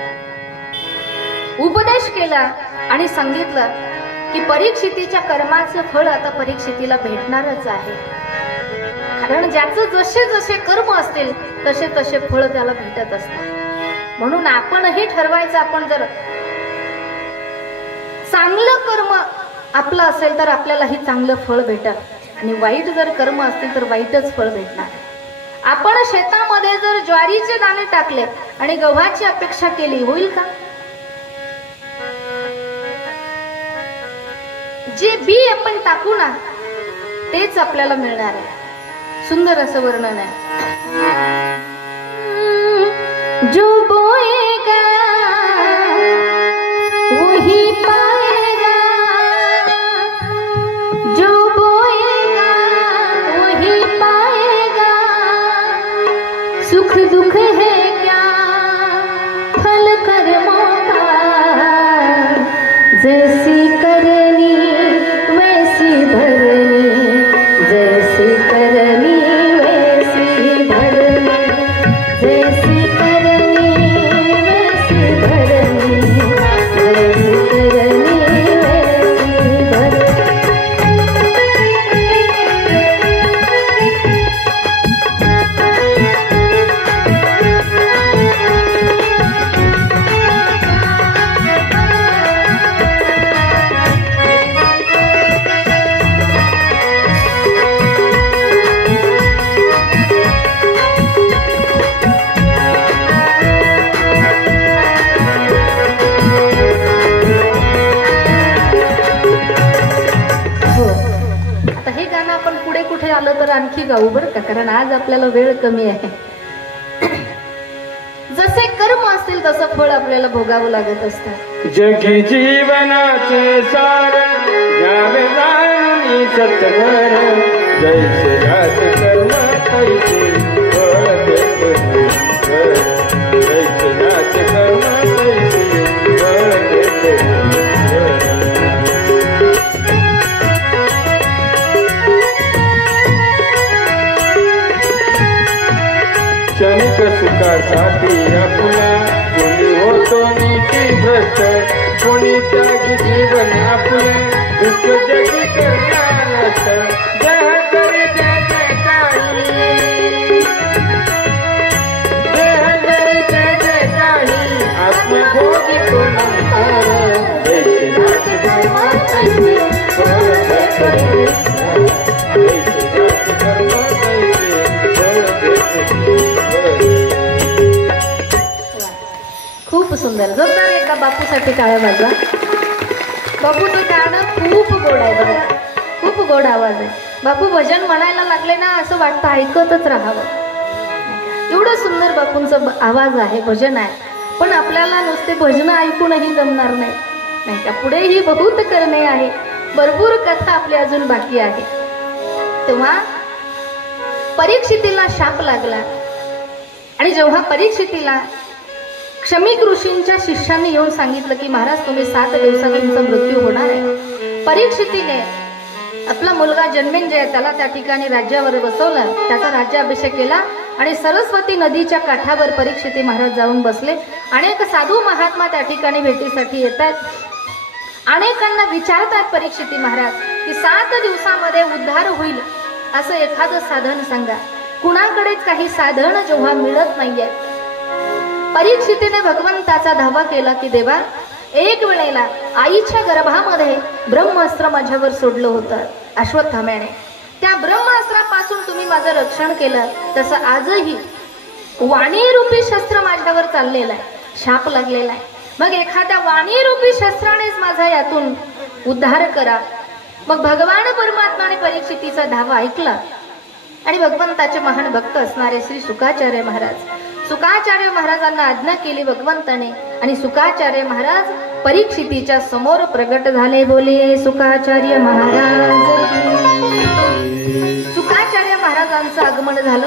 उपदेश केला आणि सांगितलं की परीक्षितीच्या कर्माचं फळ आता परीक्षितीला भेटणारच आहे. कारण ज्याचं जसे जसे कर्म असतील तसे तसे फळ त्याला भेटत असतात. म्हणून आपणही ठरवायचं, आपण जर चांगलं कर्म आपलं असेल तर आपल्यालाही चांगलं फळ भेटल आणि वाईट जर कर्म असतील तर वाईटच फळ भेटणार. आपण शेतामध्ये जर ज्वारीचे दाणे टाकले आणि गव्हाची अपेक्षा केली, होईल का? जे बी आपण टाकू ना तेच आपल्याला मिळणार आहे. सुंदर असं वर्णन आहे. जो बोएगा वही पाएगा, जो बोएगा वही पाएगा. सुख दुख है क्या फल कर्मों का, जैसी करनी वैसी भरनी, जैसी करनी वैसी भरनी, जैसी करनी वैसी भरनी, जैसी करनी वैसी भरनी. आलं तर आणखी गाऊ बरं का, कारण आज आपल्याला वेळ कमी आहे. जसे कर्म असतील तसं फळ आपल्याला भोगावं लागत असतं. जगी जीवनाचे सार घ्यावे जाणून सत्वर, जैसे जात कर्म तैसे फळ देते. जैसे जात कर्म तैसे फळ देते. क्षणिक सुखासाठी आपला कोणी होतो नीती भ्रष्ट, कोणी त्यागी जीवन आपले दुःख जगी करणार नसत. देह जरी त्याचे काही, देह जरी त्याचे काही, आत्मभोगी तो नंतर. जैसे नाच कर्म तैसे फळ देते. जैसे नाच कर्म तैसे फळ देते. खूप सुंदर. जोरदार एकदा बापूसाठी टाळ्या वाजवा. बापूचं गाणं खूप गोड आहे बघा, खूप गोड आवाज आहे. बापू भजन म्हणायला लागले ना असं वाटतं ऐकतच राहावं. एवढं सुंदर बापूंचं आवाज आहे, भजन आहे. पण आपल्याला नुसते भजन ऐकूनही जमणार नाही, नाही का. पुढेही बहुत करणे आहे, भरपूर कथा आपली अजून बाकी आहे. तेव्हा परीक्षितीला शाप लागला आणि जेव्हा परीक्षितीला क्षमिक ऋषींच्या शिष्याने येऊन सांगितलं की महाराज तुम्ही 7 दिवसात तुमचा मृत्यू होणार आहे. परीक्षितीने आपला मुलगा जन्मेंजय त्याला त्या ठिकाणी राज्यावर बसवलं, त्याचा राज्याभिषेक केला आणि सरस्वती नदीच्या काठावर परीक्षिती महाराज जाऊन बसले. अनेक साधू महात्मा त्या ठिकाणी भेटीसाठी येतात. अनेकांना विचारतात परीक्षिती महाराज की 7 दिवसामध्ये उद्धार होईल असं एखादं साधन सांगा. कुणाकडेच काही साधन जेव्हा मिळत नाहीये परीक्षितीने भगवंताचा धावा केला की देवा, एक वेळेला आईच्या गर्भामध्ये ब्रह्मास्त्र माझ्यावर सोडलं होतं अश्वत्थाम्याने. त्या ब्रह्मास्त्रापासून तुम्ही माझं रक्षण केलं, तसं आजही वाणी रूपी शस्त्र माझ्यावर चाललेलं आहे, शाप लागलेला आहे. मग एखाद्या वाणी रूपी शस्त्रानेच माझा यातून उद्धार करा. मग भगवान परमात्माने परीक्षितीचा धावा ऐकला आणि भगवंताचे महान भक्त असणारे श्री शुकाचार्य महाराजांना आज्ञा केली भगवंताने. आणि शुकाचार्य महाराज परीक्षितीच्या समोर प्रगट झाले. बोले शुकाचार्य महाराज. शुकाचार्य महाराजांचं आगमन झालं.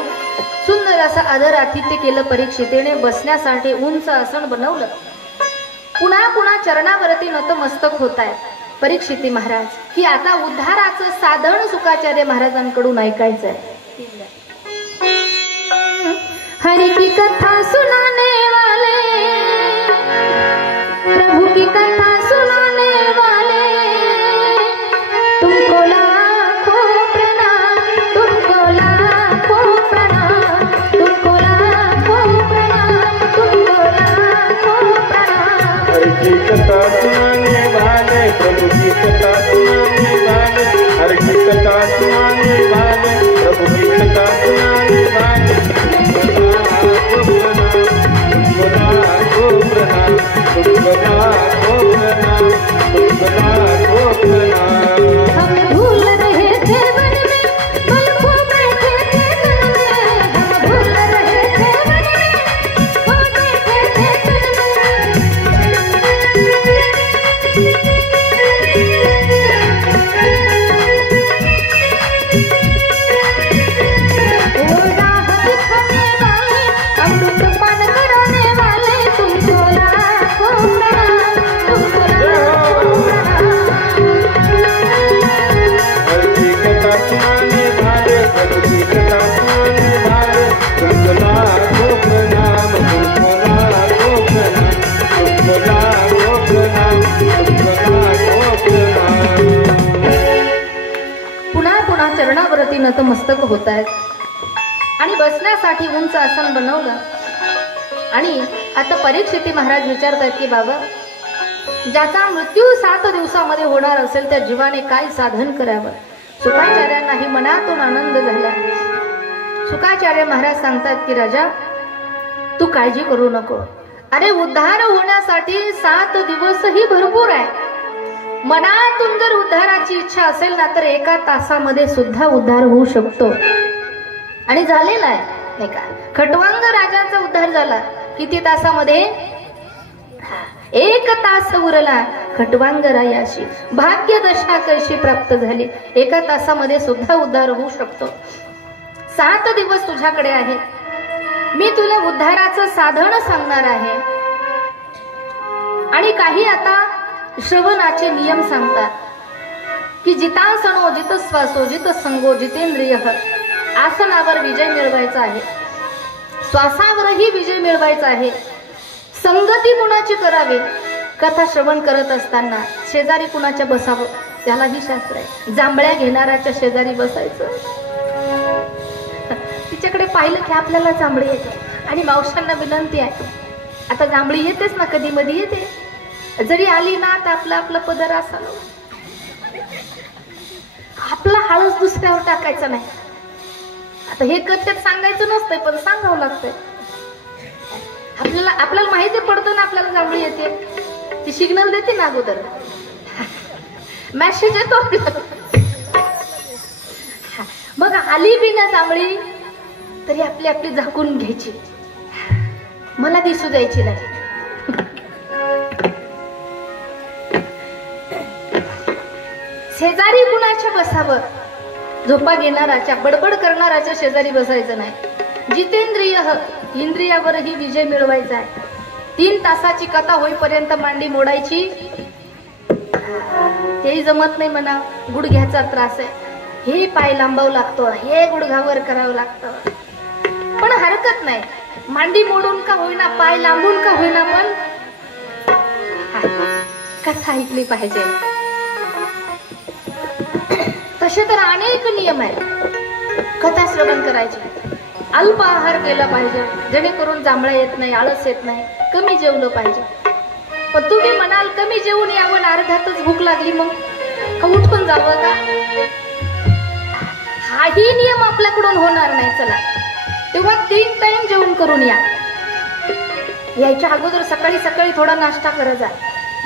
सुंदर असं आदर आतिथ्य केलं. परीक्षितीने बसण्यासाठी उंच आसन बनवलं. पुन्हा पुन्हा चरणावरती नतमस्तक होत आहे परीक्षिती महाराज की आता उद्धाराचं साधन शुकाचार्य महाराजांकडून ऐकायचंय. हरि की कथा सुनाने वाले, प्रभु की कथा सुनाने वाले, तुमको लाखों प्रणाम, तुमको लाखों प्रणाम, तुमको लाखों प्रणाम, तुमको लाखों प्रणाम. हरि की कथा सुनाने वाले, प्रभु की कथा सुनाने वाले, हरि की कथा सुनाने वाले, प्रभु की कथा सुनाने वाले, हम भूल रहे थे वन में, पल खो बैठे थे तन में. हम भूल रहे थे वन में, खो बैठे थे तन में. वो राह दिखाने वाले, अमृत पान कराने वाले, तुमको लाखों प्रणाम, तुमको लाखों प्रणाम. हरि की कथा सुनाने वाले, प्रभु की कथा सुनाने वाले, तुमको लाखों प्रणाम, तुमको लाखों प्रणाम, तुमको लाखों प्रणाम, तुमको लाखों प्रणाम. पुन्हा पुन्हा चरणावरती नतमस्तक होत आहेत आणि बसण्यासाठी उंच आसन बनवलं. आणि आता परीक्षिती महाराज विचारतात की बाबा, ज्याचा मृत्यू 7 दिवसामध्ये होणार असेल त्या जीवाने काय साधन करावं. शुकाचार्यांनाही मनातून आनंद झाला. शुकाचार्य महाराज सांगतात की राजा, तू काळजी करू नको. अरे उद्धार होण्यासाठी 7 दिवसही भरपूर आहे. मनातून जर उद्धाराची इच्छा असेल ना तर 1 तासामध्ये सुद्धा उद्धार होऊ शकतो. आणि झालेला आहे नाही का. खटवांग राजाचा उद्धार झाला किती तासामध्ये? 1 तास उरला खटवांग रायाशी. भाग्य दशा कशी प्राप्त झाली. 1 तासामध्ये सुद्धा उद्धार होऊ शकतो. 7 दिवस तुझ्याकडे आहे. मी तुला उद्धाराचं साधन सांगणार आहे. आणि काही आता श्रवणाचे नियम सांगतात की जितासनो, जित श्वासो, जित संगो, जितेंद्रिय. आसनावर विजय मिळवायचा आहे, श्वासावरही विजय मिळवायचा आहे. संगती कुणाची करावी? कथा श्रवण करत असताना शेजारी कुणाच्या बसावं, त्यालाही शास्त्र आहे. जांभळ्या घेणाराच्या शेजारी बसायचं. तिच्याकडे पाहिलं की आपल्याला जांभळी येते. आणि मावशांना विनंती आहे, आता जांभळी येतेच ना, कधी मधी येते. जरी आली ना तर आपलं आपलं पदर असावं. आपला हाळस दुसऱ्यावर टाकायचा नाही. आता हे कथेत सांगायचं नसतंय पण सांगावं लागतंय. आपल्याला माहिती पडतं ना आपल्याला जांभळी येते. ती सिग्नल देते ना अगोदर, मेसेज येतो आपल्याला. मग आली बी ना जांभळी तरी आपली आपली झाकून घ्यायची, मला दिसू द्यायची नाही. शेजारी कुणाच्या बसावं? झोपा घेणाराच्या, बडबड करणाराच्या शेजारी बसायचं नाही. जितेंद्रिय, इंद्रियावरही विजय मिळवायचा आहे. 3 तासाची कथा होईपर्यंत मांडी मोडायची. तेही जमत नाही म्हणा, गुडघ्याचा त्रास आहे, हे पाय लांबावं लागतो, हे गुडघावर करावं लागतं. पण हरकत नाही, मांडी मोडून का होईना, पाय लांबून का होईना, पण कथा ऐकली पाहिजे. तसे तर अनेक नियम आहेत कथा श्रवण करायचे. अल्प आहार केला पाहिजे, जेणेकरून जांभळा येत नाही, आळस येत नाही, कमी जेवलं पाहिजे. पण तुम्ही म्हणाल कमी जेवून यावं, अर्ध्यातच भूक लागली मग का उठून जावं का? हाही नियम आपल्याकडून होणार नाही. चला तेव्हा 3 टाइम जेवण करून या. यायच्या अगोदर सकाळी सकाळी थोडा नाश्ता करत जा,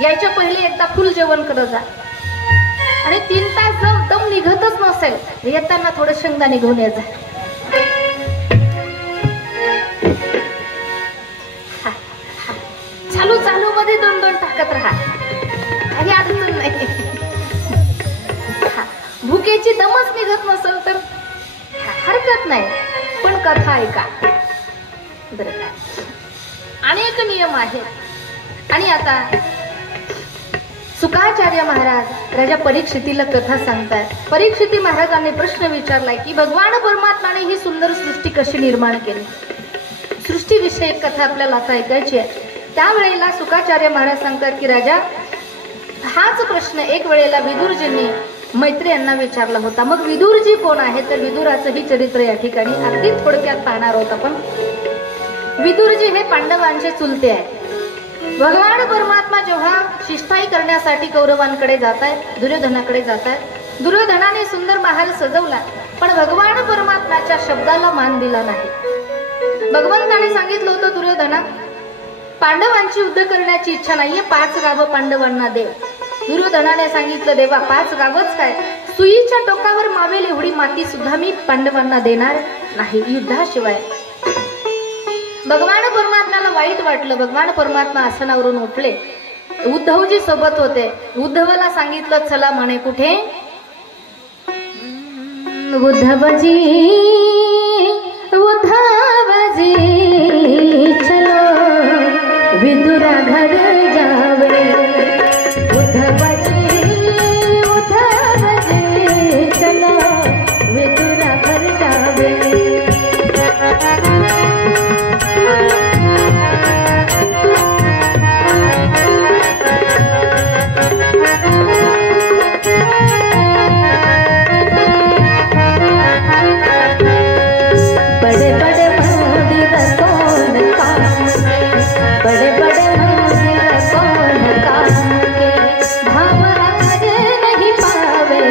यायच्या पहिले एकदा फुल जेवण करत जा. आणि 3 तास दम निघतच नसेल, येताना थोडं शेंगदाणे घेऊन यायचा. चालू चालू मध्ये 2-2 टाकत राहा, काही अडचण नाही. भुकेची दमच निघत नसेल तर हरकत नाही, पण कथा ऐका बरं का. अनेक नियम आहेत. आणि आता सुकाचार्य महाराज राजा परीक्षितीला कथा सांगतात. परीक्षिती महाराजांनी प्रश्न विचारलाय की भगवान परमात्माने ही सुंदर सृष्टी कशी निर्माण केली. सृष्टीविषयक कथा आपल्याला आता ऐकायची आहे. त्यावेळेला सुकाचार्य महाराज सांगतात की राजा, हाच प्रश्न एक वेळेला विदुरजींनी मैत्री यांना विचारला होता. मग विदुरजी कोण आहे, तर विदुराचंही चरित्र या ठिकाणी अगदी थोडक्यात पाहणार आहोत आपण. विदुरजी हे पांडवांचे चुलते आहे. भगवान परमात्मा जेव्हा शिष्टाई करण्यासाठी कौरवांकडे जात आहेत, दुर्योधनाकडे जात आहेत. दुर्योधनाने सुंदर महाल सजवला, पण भगवान परमात्माच्या शब्दाला मान दिला नाही. भगवंताने सांगितलं होतं दुर्योधना, पांडवांची युद्ध करण्याची इच्छा नाहीये, 5 गावं पांडवांना दे. दुर्योधनाने सांगितलं देवा 5 गावच काय, सुईच्या टोकावर मावेल एवढी माती सुद्धा मी पांडवांना देणार नाही युद्धाशिवाय. भगवान परमात्म्याला वाईट वाटलं. भगवान परमात्मा आसनावरून उठले. उद्धवजी सोबत होते. उद्धवाला सांगितलं चला म्हणे कुठे, उद्धवजी उद्धवजी चलो विदुरा घर जावे. उद्धवजी उद्धवजी चलो विदुरा घर जावे. बड़े बड़े मंदिर कौन काम के, बड़े बड़े मंदिर कौन काम के, भाव अगर नहीं पावे.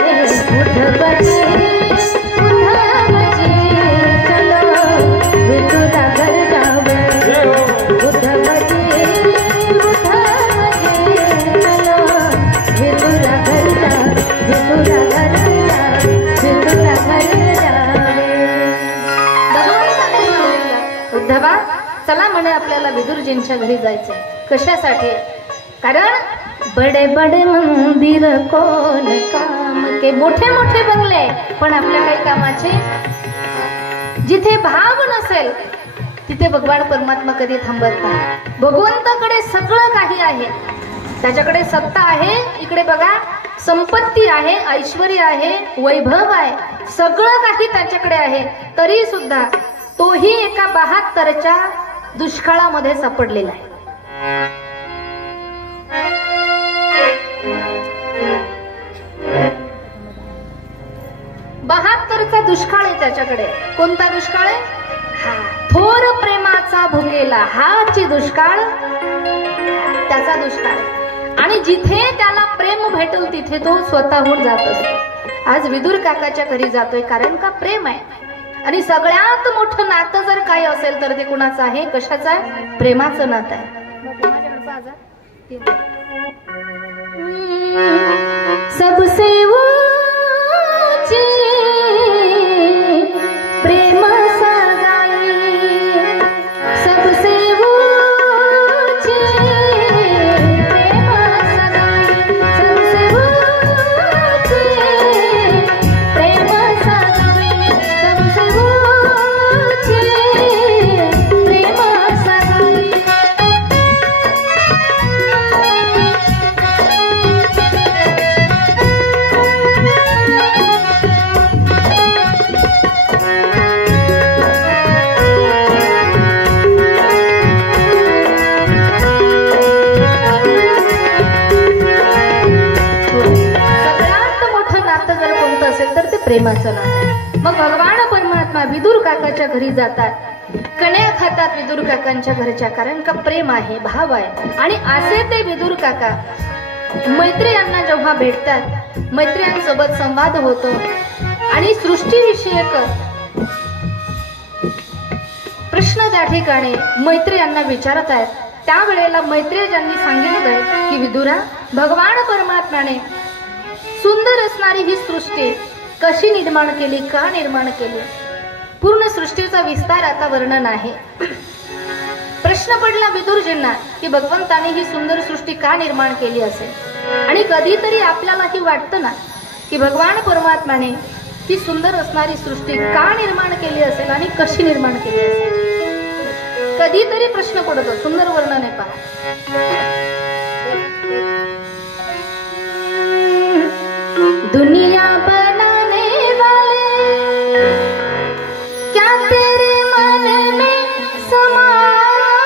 उद्धवजी उद्धवजी चलो विदुरा घर जावे. उद्धवजी उद्धवजी चलो विदुरा घर जावे. विदुरा घर जावे. विदुरा घर जावे. उद्धवा चला म्हणे आपल्याला विदुरजींच्या घरी जायचंय. कशासाठी? कारण बडे बडे मंदिर कोण काम के, मोठे मोठे बंगले पण आपल्या काही कामाचे. जिथे भाव नसेल तिथे भगवान परमात्मा कधी थांबत नाही. भगवंताकडे सगळं काही आहे, त्याच्याकडे सत्ता आहे. इकडे बघा, संपत्ती आहे, ऐश्वर्य आहे, वैभव आहे, सगळं काही त्याच्याकडे आहे. तरी सुद्धा तोही एका 72च्या दुष्काळामध्ये सापडलेला आहे. 72चा दुष्काळ आहे त्याच्याकडे. कोणता दुष्काळ आहे? हा थोर प्रेमाचा भुकेला, हाची दुष्काळ, त्याचा दुष्काळ. आणि जिथे त्याला प्रेम भेटेल तिथे तो स्वतःहून जात असतो. आज विदुर काकाच्या घरी जातोय कारण का प्रेम आहे. आणि सगळ्यात मोठं नातं जर काय असेल तर ते कुणाचं आहे? कशाचं आहे? प्रेमाचं नातं आहे. सबसे ऊंची प्रेम सगाई, सबसे ऊंची प्रेम सगाई, सबसे ऊंची प्रेम सगाई, सबसे ऊंची प्रेम सगाई. प्रेमाचं नातं. मग भगवान परमात्मा विदुर काकाच्या घरी जातात, कण्या खातात विदुर काकांच्या घरच्या, कारण का प्रेम आहे, भाव आहे. आणि असे ते विदुर काका मैत्री यांना जेव्हा भेटतात, मैत्रियांसोबत संवाद होतो आणि सृष्टीविषयक प्रश्न त्या ठिकाणी मैत्री यांना विचारत आहेत. त्यावेळेला मैत्री ज्यांनी सांगितलं आहे की विदुरा, भगवान परमात्म्याने सुंदर असणारी ही सृष्टी कशी निर्माण केली, का निर्माण केली, पूर्ण सृष्टीचा विस्तार आता वर्णन आहे. प्रश्न पडला विदुरजींना की भगवंताने ही सुंदर सृष्टी का निर्माण केली असेल. आणि कधीतरी आपल्यालाही वाटतं ना की भगवान परमात्म्याने ही सुंदर असणारी सृष्टी का निर्माण केली असेल आणि कशी निर्माण केली असेल. कधीतरी प्रश्न पडतो. सुंदर वर्णन आहे पहा. दुनिया बनाने वाले क्या तेरे मन में समाई,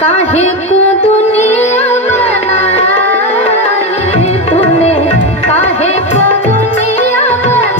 काहे को दुनिया बनाई तूने, काहे को दुनिया बनाई.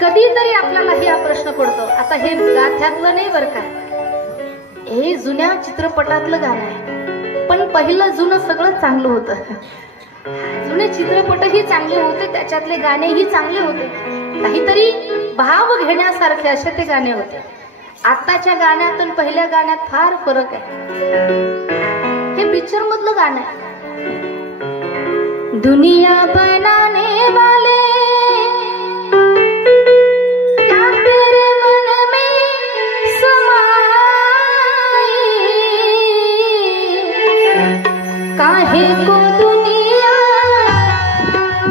कधीतरी आपल्यालाही हा प्रश्न पडतो. आता हे गाथ्यातलं नाही बरं का, हे जुन्या चित्रपटातलं गाणं आहे. पण पहिलं जुनं सगळं चांगलं होतं. जुने चित्रपटही चांगले होते, त्याच्यातले गाणेही चांगले होते, काहीतरी भाव घेण्यासारखे असे ते गाणे होते. आताच्या गाण्यात आणि पहिल्या गाण्यात फार फरक आहे. हे पिक्चर मधलं गाणं आहे. दुनिया बनाने वाले क्या तेरे मन में समाई, काहे को दुनिया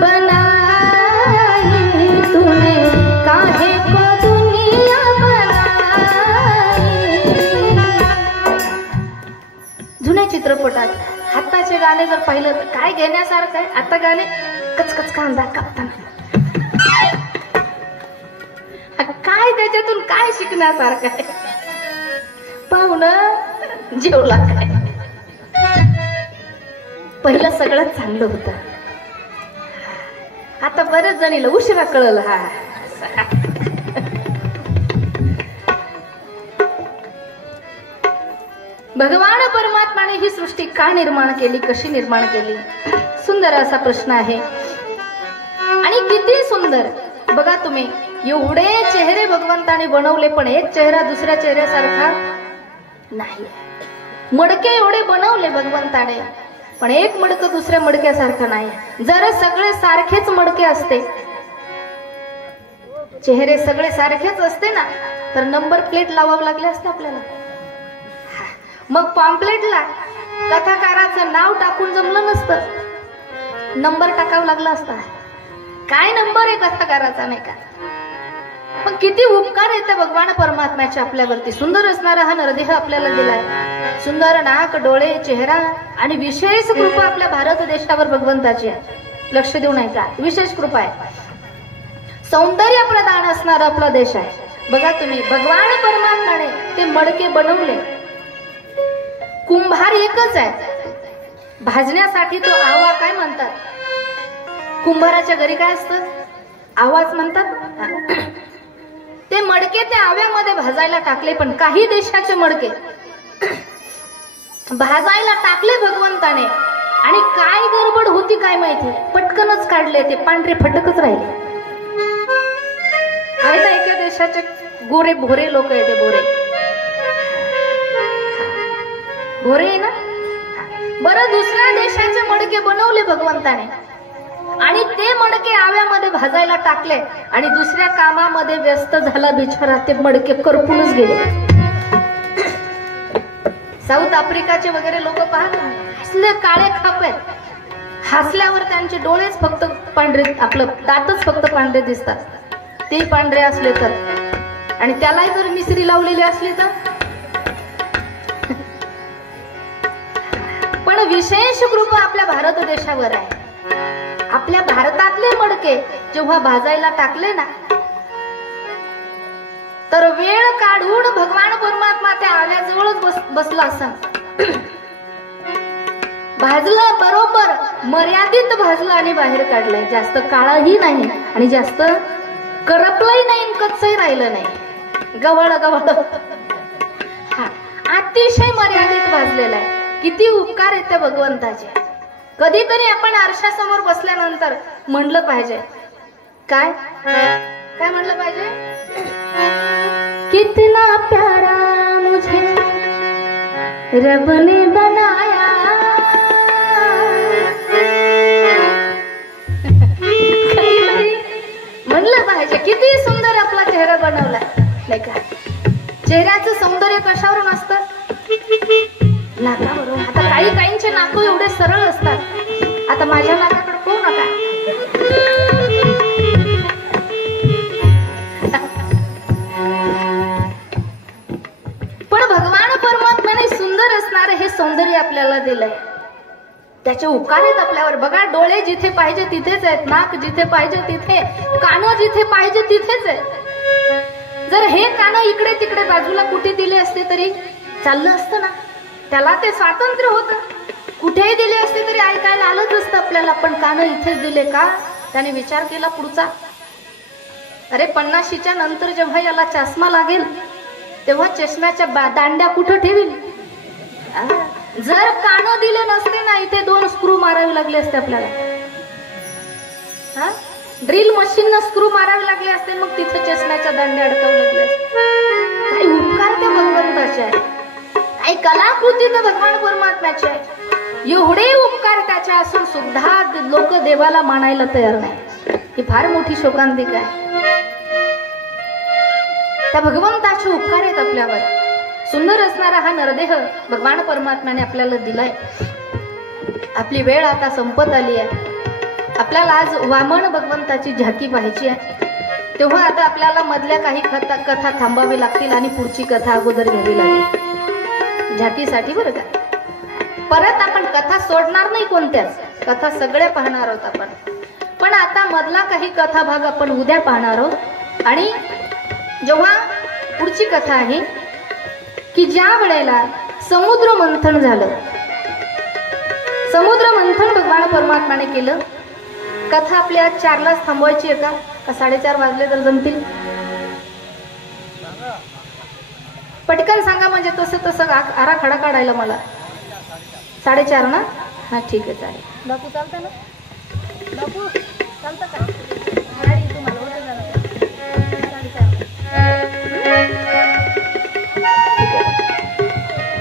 बनाई तूने, काहे को दुनिया बनाई. जुन्या चित्रपटात आत्ताचे गाणे जर पाहिलं तर काय घेण्यासारखं आहे. आता गाणे कचकच कांदा कापताना काय त्याच्यातून काय शिकण्यासारखं आहे. पाहुणं जेवला काय, पहिलं सगळं चांगलं होतं. आता बरेच जणीला उशिरा कळलं. हा भगवान परमात्माने ही सृष्टी का निर्माण केली, कशी निर्माण केली, सुंदर असा प्रश्न आहे. आणि किती सुंदर बघा तुम्ही, एवढे चेहरे भगवंताने बनवले पण एक चेहरा दुसऱ्या चेहऱ्यासारखा नाही. मडके एवढे बनवले भगवंताने पण एक मडकं दुसऱ्या मडक्यासारखं नाही. जर सगळे सारखेच मडके असते, चेहरे सगळे सारखेच असते ना, तर नंबर प्लेट लावावं लागले असते आपल्याला. मग पॉम्पलेटला कथाकाराचं नाव टाकून जमलं नसतं, नंबर टाकावं लागला असता. काय नंबर आहे कथाकाराचा, नाही का? पण किती उपकार येते भगवान परमात्म्याचे आपल्यावरती. सुंदर असणारा हा नरदेह आपल्याला दिलाय. सुंदर नाक, डोळे, चेहरा आणि विशेष कृपा आपल्या भारत देशावर भगवंताची आहे. लक्ष देऊ नाही का? विशेष कृपा आहे. सौंदर्य प्रदान असणारा आपला देश आहे. बघा तुम्ही, भगवान परमात्म्याने ते मडके बनवले. कुंभार एकच आहे. भाजण्यासाठी तो आवा काय म्हणतात? कुंभाराच्या घरी काय असतं? आवाज म्हणतात. ते मडके त्या आव्यामध्ये भाजायला टाकले. पण काही देशाचे मडके भाजायला टाकले भगवंताने, आणि काय गडबड होती काय माहिती, पटकनच काढले. ते पांढरे फटकच राहिले. आहे ना एका देशाचे गोरे भोरे लोक आहे, ते भोरे भोरे आहे ना. बरं, दुसऱ्या देशाचे मडके बनवले भगवंताने, आणि ते मडके आव्यामध्ये भाजायला टाकले, आणि दुसऱ्या कामामध्ये व्यस्त झाला बिचारा. ते मडके करपूनच गेले. साऊथ आफ्रिकाचे वगैरे लोक पाहतात, असले काळे खाप आहेत. हसल्यावर त्यांचे डोळेच फक्त पांढरे, आपलं दातच फक्त पांढरे दिसतात. ते पांढरे असले तर, आणि त्यालाही जर मिसरी लावलेली असली तर. पण विशेष कृपा आपल्या भारत देशावर आहे. आपल्या भारतातले मडके जेव्हा भाजायला टाकले ना, तर वेळ काढून भगवान परमात्मा त्या आव्याजवळच बसला असा. भाजलं बरोबर, मर्यादित भाजलं आणि बाहेर काढलंय. जास्त काळही नाही आणि जास्त करपलंही नाही, कच्चही राहिलं नाही. गवळ गवळ, हा, अतिशय मर्यादित भाजलेला आहे. किती उपकार आहेत त्या भगवंताचे. कधीतरी आपण आरशासमोर बसल्यानंतर म्हणलं पाहिजे, काय काय म्हणलं पाहिजे? कितना प्यारा मुझे रब ने बनाया. म्हणलं पाहिजे, किती सुंदर आपला चेहरा बनवला, नाही का? चेहऱ्याचं सौंदर्य कशावरून असतं? नाकावरून. आता काही काहींचे नाक एवढे सरळ असतात. आता माझ्या नाकाकडे पाहू नका. पण भगवान परमात्म्याने सुंदर असणारे हे सौंदर्य आपल्याला दिलंय. त्याचे उपकार आहेत आपल्यावर. बघा, डोळे जिथे पाहिजे तिथेच आहेत, नाक जिथे पाहिजे तिथे, कानं जिथे पाहिजे तिथेच आहेत. जर हे कानं इकडे तिकडे बाजूला कुठे दिले असते तरी चाललं असतं ना. त्याला ते स्वातंत्र्य होतं. कुठेही दिले असते तरी ऐकायला आलंच असतं आपल्याला. पण कानं इथेच दिले का? त्याने विचार केला पुढचा. अरे 50च्या नंतर जेव्हा याला चष्मा लागेल तेव्हा चष्म्याच्या दांड्या कुठं ठेवील? जर कानं दिले नसते ना, इथे 2 स्क्रू मारावे लागले असते आपल्याला. ड्रिल मशीन न स्क्रू मारावे लागले असते, मग तिथे चष्म्याच्या दांड्या अडकावे लागले असते. काही उपकार त्या भगवंताचे आहे, काही कलाकृती तर भगवान परमात्म्याची आहे. एवढे उपकार त्याचे असून सुद्धा लोक देवाला मानायला तयार नाही. ही फार मोठी शोकांतिका आहे. त्या भगवंताचे उपकार आहेत आपल्यावर. सुंदर असणारा हा नरदेह भगवान परमात्म्याने आपल्याला दिलाय. आपली वेळ आता संपत आली आहे. आपल्याला आज वामन भगवंताची झाकी पाहायची आहे. तेव्हा आता आपल्याला मधल्या काही कथा थांबावी लागतील आणि पुढची कथा अगोदर घ्यावी लागेल झाकीसाठी, बरं का? परत आपण कथा सोडणार नाही, कोणत्याच कथा सगळ्या पाहणार आहोत आपण. पण आता मधला काही कथा भाग आपण उद्या पाहणार आहोत. आणि जेव्हा पुढची कथा आहे की ज्या वेळेला समुद्र मंथन झालं, समुद्र मंथन भगवान परमात्माने केलं. कथा आपल्या 4लाच थांबवायची आहे का 4:30 वाजले तर जमतील? पटकन सांगा, म्हणजे तसं आराखडा काढायला मला. 4:30 ना? हा, ठीक आहे, चालेल. बापू चालतं ना? बापू चालतं का? गाडी तुम्हाला होतं झालं.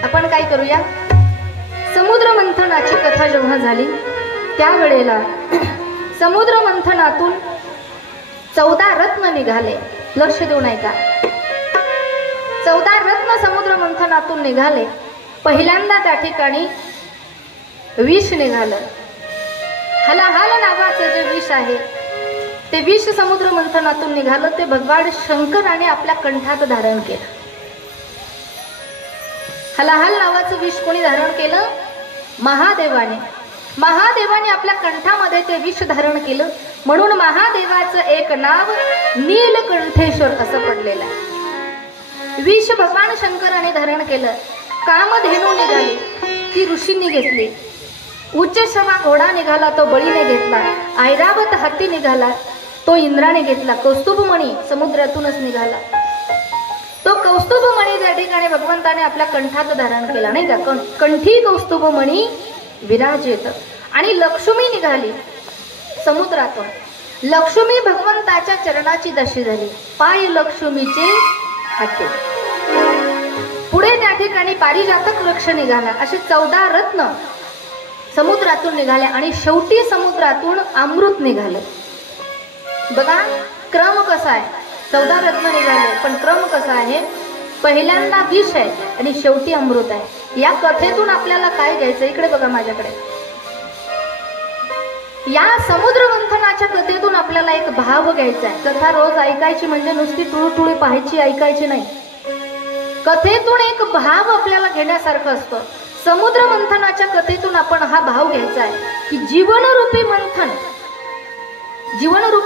आपण काय करूया, समुद्र मंथनाची कथा कथा जेव्हा झाली त्यावेळेला समुद्र मंथनातून 14 रत्न निघाले. लक्ष देऊन ऐका. 14 रत्न समुद्र मंथनातून निघाले. पहिल्यांदा त्या ठिकाणी विष निघालं. हलाहल नावाचं जे विष आहे ते विष समुद्र मंथनातून निघालं. ते भगवान शंकराने आपल्या कंठात धारण केलं. हलाहल नावाचं विष कोणी धारण केलं? महादेवाने. महादेवाने आपल्या कंठामध्ये ते विष धारण केलं. म्हणून महादेवाचं एक नाव नीलकंठेश्वर असं पडलेलं आहे. विष भगवान शंकराने धारण केलं. कामधेनू निघाली ती ऋषींनी घेतली. उच्चश्रवा घोडा निघाला तो बळीने घेतला. ऐरावत हत्ती निघाला तो इंद्राने घेतला. कौस्तुभमणी समुद्रातूनच निघाला. तो कौस्तुभमणी त्या ठिकाणी भगवंताने आपल्या कंठात धारण केला नाही का. कंठी कौस्तुभमणी विराजित. आणि लक्ष्मी निघाली समुद्रातून. लक्ष्मी भगवंताच्या चरणाची दशी झाली. पाय लक्ष्मीचे हाते. पुढे त्या ठिकाणी पारिजातक वृक्ष निघाला. असे 14 रत्न समुद्रातून निघाले. आणि शेवटी समुद्रातून अमृत निघाले. बघा क्रम कसा आहे. 14 रत्न निघाले पण क्रम कसा आहे. पहिल्यांदा विष आहे आणि शेवटी अमृत आहे. या कथेतून आपल्याला काय घ्यायचं इकडे बघा माझ्याकडे. या समुद्र मंथनाच्या कथेतून आपल्याला एक भाव घ्यायचा आहे. कथा रोज ऐकायची म्हणजे नुसती टुळटुळी पाहायची ऐकायची नाही. कथेतून एक भाव आपल्याला घेण्यासारखं असतं. समुद्र मंथनाच्या कथेतून आपण हा भाव घ्यायचा आहे की जीवनरूपी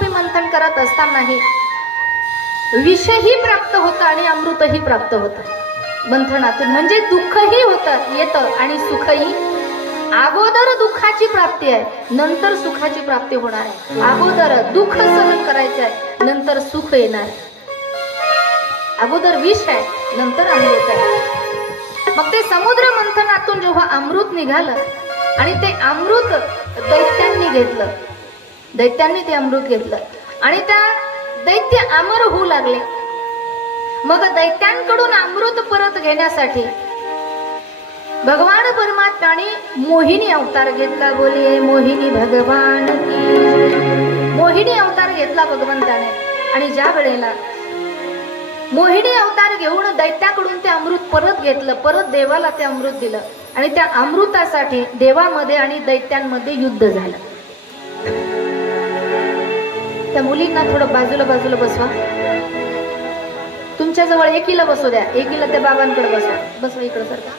मंथन करत असतानाही विषही प्राप्त होतं आणि अमृतही प्राप्त होतं मंथनातून. म्हणजे दुःखही होतं येतं आणि सुखही. अगोदर दुःखाची प्राप्ती आहे नंतर सुखाची प्राप्ती होणार आहे. अगोदर दुःख सहन करायचं आहे नंतर सुख येणार आहे. अगोदर विष आहे नंतर अमृत आहे. मग ते समुद्र मंथनातून जेव्हा अमृत निघालं आणि ते अमृत दैत्यांनी घेतलं. दैत्यांनी ते अमृत घेतलं आणि त्या दैत्य अमर होऊ लागले. मग दैत्यांकडून अमृत परत घेण्यासाठी भगवान परमात्म्याने मोहिनी अवतार घेतला. बोलिये मोहिनी भगवान की. मोहिनी अवतार घेतला भगवंताने. आणि ज्या वेळेला मोहिनी अवतार घेऊन दैत्याकडून ते अमृत परत घेतलं. परत देवाला ते अमृत दिलं. आणि त्या अमृतासाठी देवामध्ये आणि दैत्यांमध्ये युद्ध झालं. त्या मुलींना थोडं बाजूला बसवा. तुमच्या जवळ एकीला बसू द्या. एकीला त्या बाबांकडे बसवा इकडं सारखा.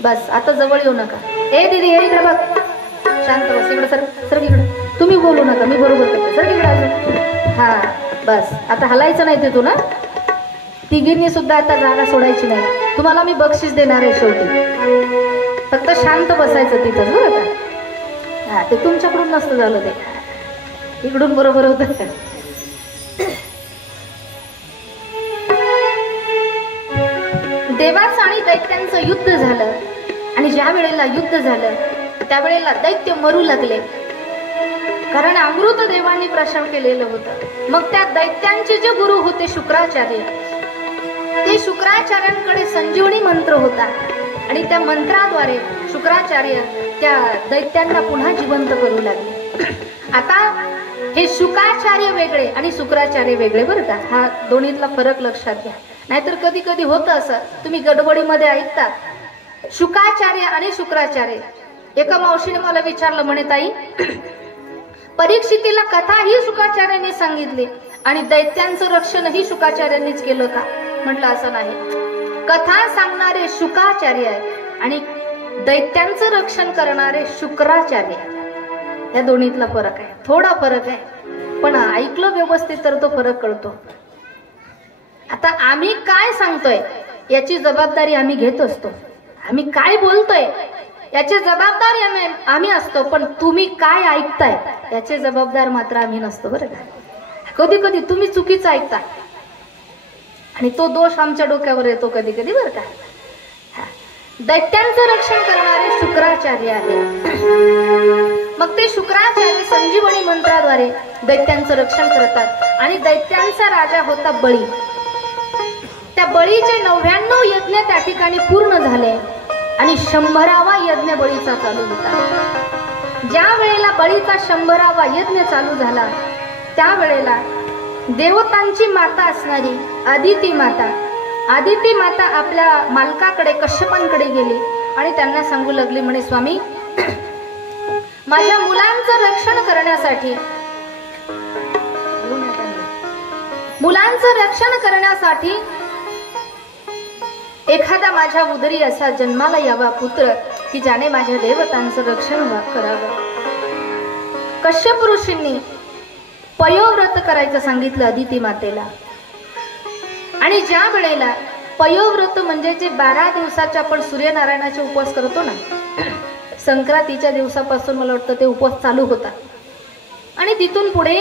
बस आता जवळ येऊ नका. ए दीदी हे इकडे बघ. शांत बस. इकडे सर इकडे. तुम्ही बोलू नका. मी बरोबर करते. सर इकडे अजून. हा बस आता हलायचं नाही तिथून. ना तिघींनी सुद्धा आता जागा सोडायची नाही. तुम्हाला मी बक्षीस देणार आहे शेवटी. फक्त शांत बसायचं तिथं बरं का. हा ते तुमच्याकडून नसतं झालं. ते इकडून बरोबर होतं का. देवाचं आणि दैत्यांचं युद्ध झालं. आणि ज्या वेळेला युद्ध झालं त्यावेळेला दैत्य मरू लागले. कारण अमृत देवाने प्रशान केलेलं होतं. मग त्या दैत्यांचे जे गुरु होते शुक्राचार्य, ते शुक्राचार्यांकडे संजीवनी मंत्र होता. आणि त्या मंत्राद्वारे शुक्राचार्य त्या दैत्यांना पुन्हा जिवंत करू लागले. आता हे शुकाचार्य वेगळे आणि शुक्राचार्य वेगळे बरं का. हा दोन्हीतला फरक लक्षात घ्या. नाहीतर कधी कधी होतं असं. तुम्ही गडबडीमध्ये ऐकता शुकाचार्य आणि शुक्राचार्य. एका मावशीने मला विचारलं म्हणे ताई परीक्षितीला कथा ही शुकाचार्यांनी सांगितली आणि दैत्यांचं रक्षणही शुकाचार्यांनीच केलं का. म्हटलं असं नाही. कथा सांगणारे शुकाचार्य आहे आणि दैत्यांचं रक्षण करणारे शुक्राचार्य. या दोन्हीतला फरक आहे. थोडा फरक आहे पण ऐकलं व्यवस्थित तर तो फरक कळतो. आता आम्ही काय सांगतोय याची जबाबदारी आम्ही घेत असतो. आम्ही काय बोलतोय याची जबाबदारी आम्ही असतो. पण तुम्ही काय ऐकताय याचे जबाबदार मात्र आम्ही नसतो बरं का. कधी कधी तुम्ही चुकीचं ऐकता आणि तो दोष आमच्या डोक्यावर येतो कधी कधी बरं का. दैत्यांचं रक्षण करणारे शुक्राचार्य आहे. मग ते शुक्राचार्य संजीवनी मंत्राद्वारे दैत्यांचं रक्षण करतात. आणि दैत्यांचा राजा होता बळी. त्या बळीचे 99 यज्ञ त्या ठिकाणी पूर्ण झाले. आणि 100वा यज्ञ बळीचा चालू होता. ज्या वेळेला बळीचा 100वा यज्ञ चालू झाला त्यावेळेला देवतांची माता असणारी आदिती माता आपल्या मालकाकडे कश्यपांकडे गेली आणि त्यांना सांगू लागली, म्हणे स्वामी, माझ्या मुलांचं रक्षण करण्यासाठी एखादा माझ्या उदरी असा जन्माला यावा पुत्र की ज्याने माझ्या देवतांचं रक्षण करावं. कश्यप ऋषींनी पयोव्रत करायचं सांगितलं अदिती मातेला. आणि ज्या वेळेला पयोव्रत म्हणजे जे 12 दिवसाचे आपण सूर्यनारायणाचे उपवास करतो ना, संक्रांतीच्या दिवसापासून मला वाटतं ते उपवास चालू होता आणि तिथून पुढे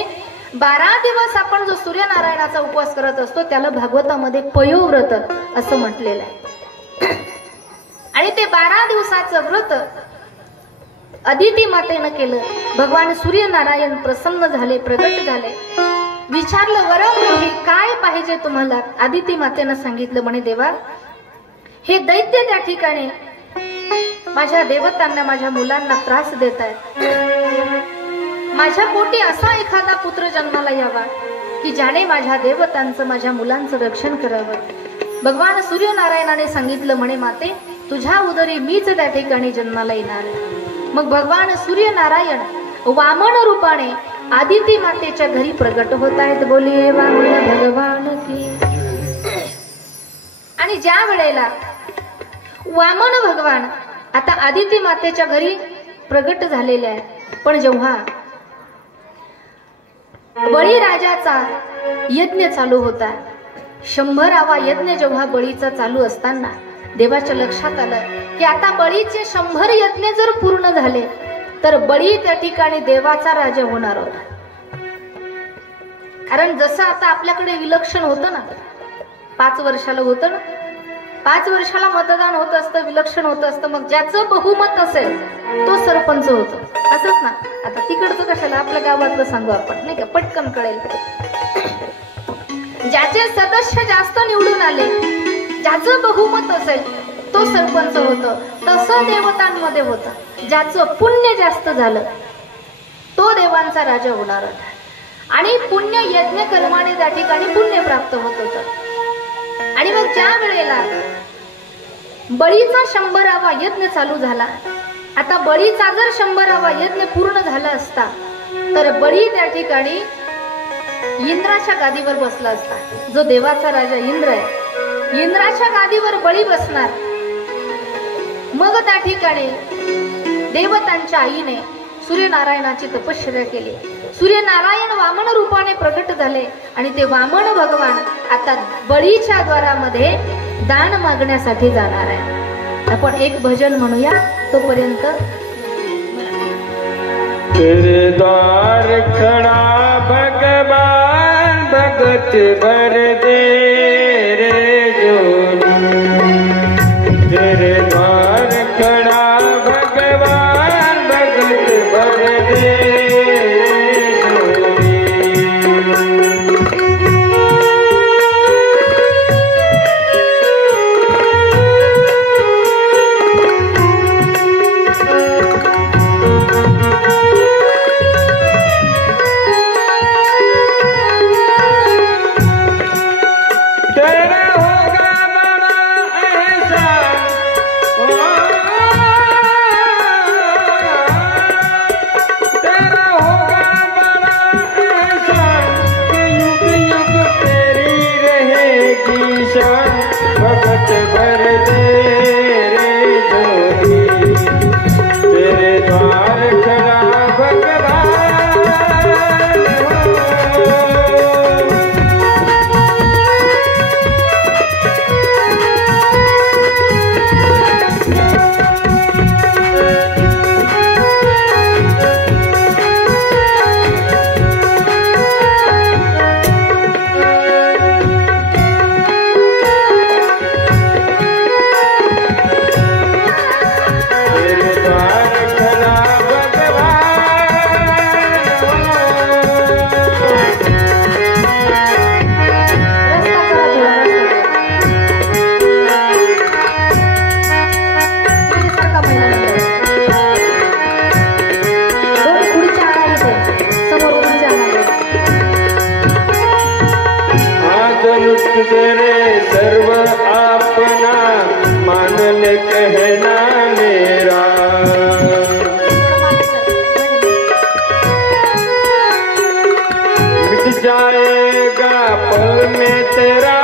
12 दिवस आपण जो सूर्यनारायणाचा उपवास करत असतो त्याला भागवतामध्ये पयोव्रत असं म्हटलेलं आहे. आणि ते 12 दिवसाचं व्रत अदिती मातेनं केलं. भगवान सूर्यनारायण प्रसन्न झाले, प्रगट झाले. विचारलं, वरम काय पाहिजे तुम्हाला? आदिती मातेनं सांगितलं, म्हणे देवा, हे दैत्य त्या ठिकाणी माझ्या देवतांना, माझ्या मुलांना त्रास देत आहेत. माझ्या पोटी असा एखादा पुत्र जन्माला यावा की ज्याने माझ्या देवतांचं, माझ्या मुलांचं रक्षण करावं. भगवान सूर्यनारायणाने सांगितलं, म्हणे माते, तुझ्या उदरी मीच त्या ठिकाणी जन्माला येणार. मग भगवान सूर्यनारायण वामन रूपाने आदिती मातेच्या घरी प्रगट होत आहेत. बोलिये वामन भगवान की. आणि ज्या वेळेला वामन भगवान आता आदिती मातेच्या घरी प्रगट झालेले आहेत, पण जेव्हा बळीराजाचा यज्ञ चालू होता, 100वा यज्ञ जेव्हा बळीचा चालू असताना देवाच्या लक्षात आलं की आता बळीचे 100 यज्ञ जर पूर्ण झाले तर बळी त्या ठिकाणी देवाचा राजा होणार होता. कारण जसं आता आपल्याकडे विलक्षण होतं ना, 5 वर्षाला होतं ना, 5 वर्षाला मतदान होत असतं, विलक्षण होत असतं. मग ज्याचं बहुमत असेल तो सरपंच होतो, असंच ना. आता तिकडचं कशाला, आपल्या गावातलं सांगू आपण, नाही का, पटकन कळेल. ज्याचे सदस्य जास्त निवडून आले, ज्याचं बहुमत असेल तो सरपंच होतं. तसं देवतांमध्ये होतं, ज्याचं पुण्य जास्त झालं तो देवांचा राजा होणार होता. आणि पुण्य यज्ञ कर्माने त्या ठिकाणी पुण्य प्राप्त होत होतं. आणि मग ज्या वेळेला बळीचा 100वा यज्ञ चालू झाला, आता बळीचा जर 100वा यज्ञ पूर्ण झाला असता तर बळी त्या ठिकाणी इंद्राच्या गादीवर बसला असता. जो देवाचा राजा इंद्र आहे, इंद्राच्या गादीवर बळी बसणार. मग त्या ठिकाणी देवतांच्या आईने सूर्यनारायणाची तपश्चर्या केली. सूर्यनारायण वामन रूपाने प्रगट झाले आणि ते वामन भगवान आता बळीच्या द्वारामध्ये दान मागण्यासाठी जाणार आहे. आपण एक भजन म्हणूया, तोपर्यंत. तेरे द्वार खड़ा भगवान, भगत भर दे रे जोरी. तेरे द्वार खड़ा भगवान, भगत भर दे रे जोरी. तेरा होगा तुझे रे सर्व अपना, मान ले कहना मेरा। मिट जाएगा पल में तेरा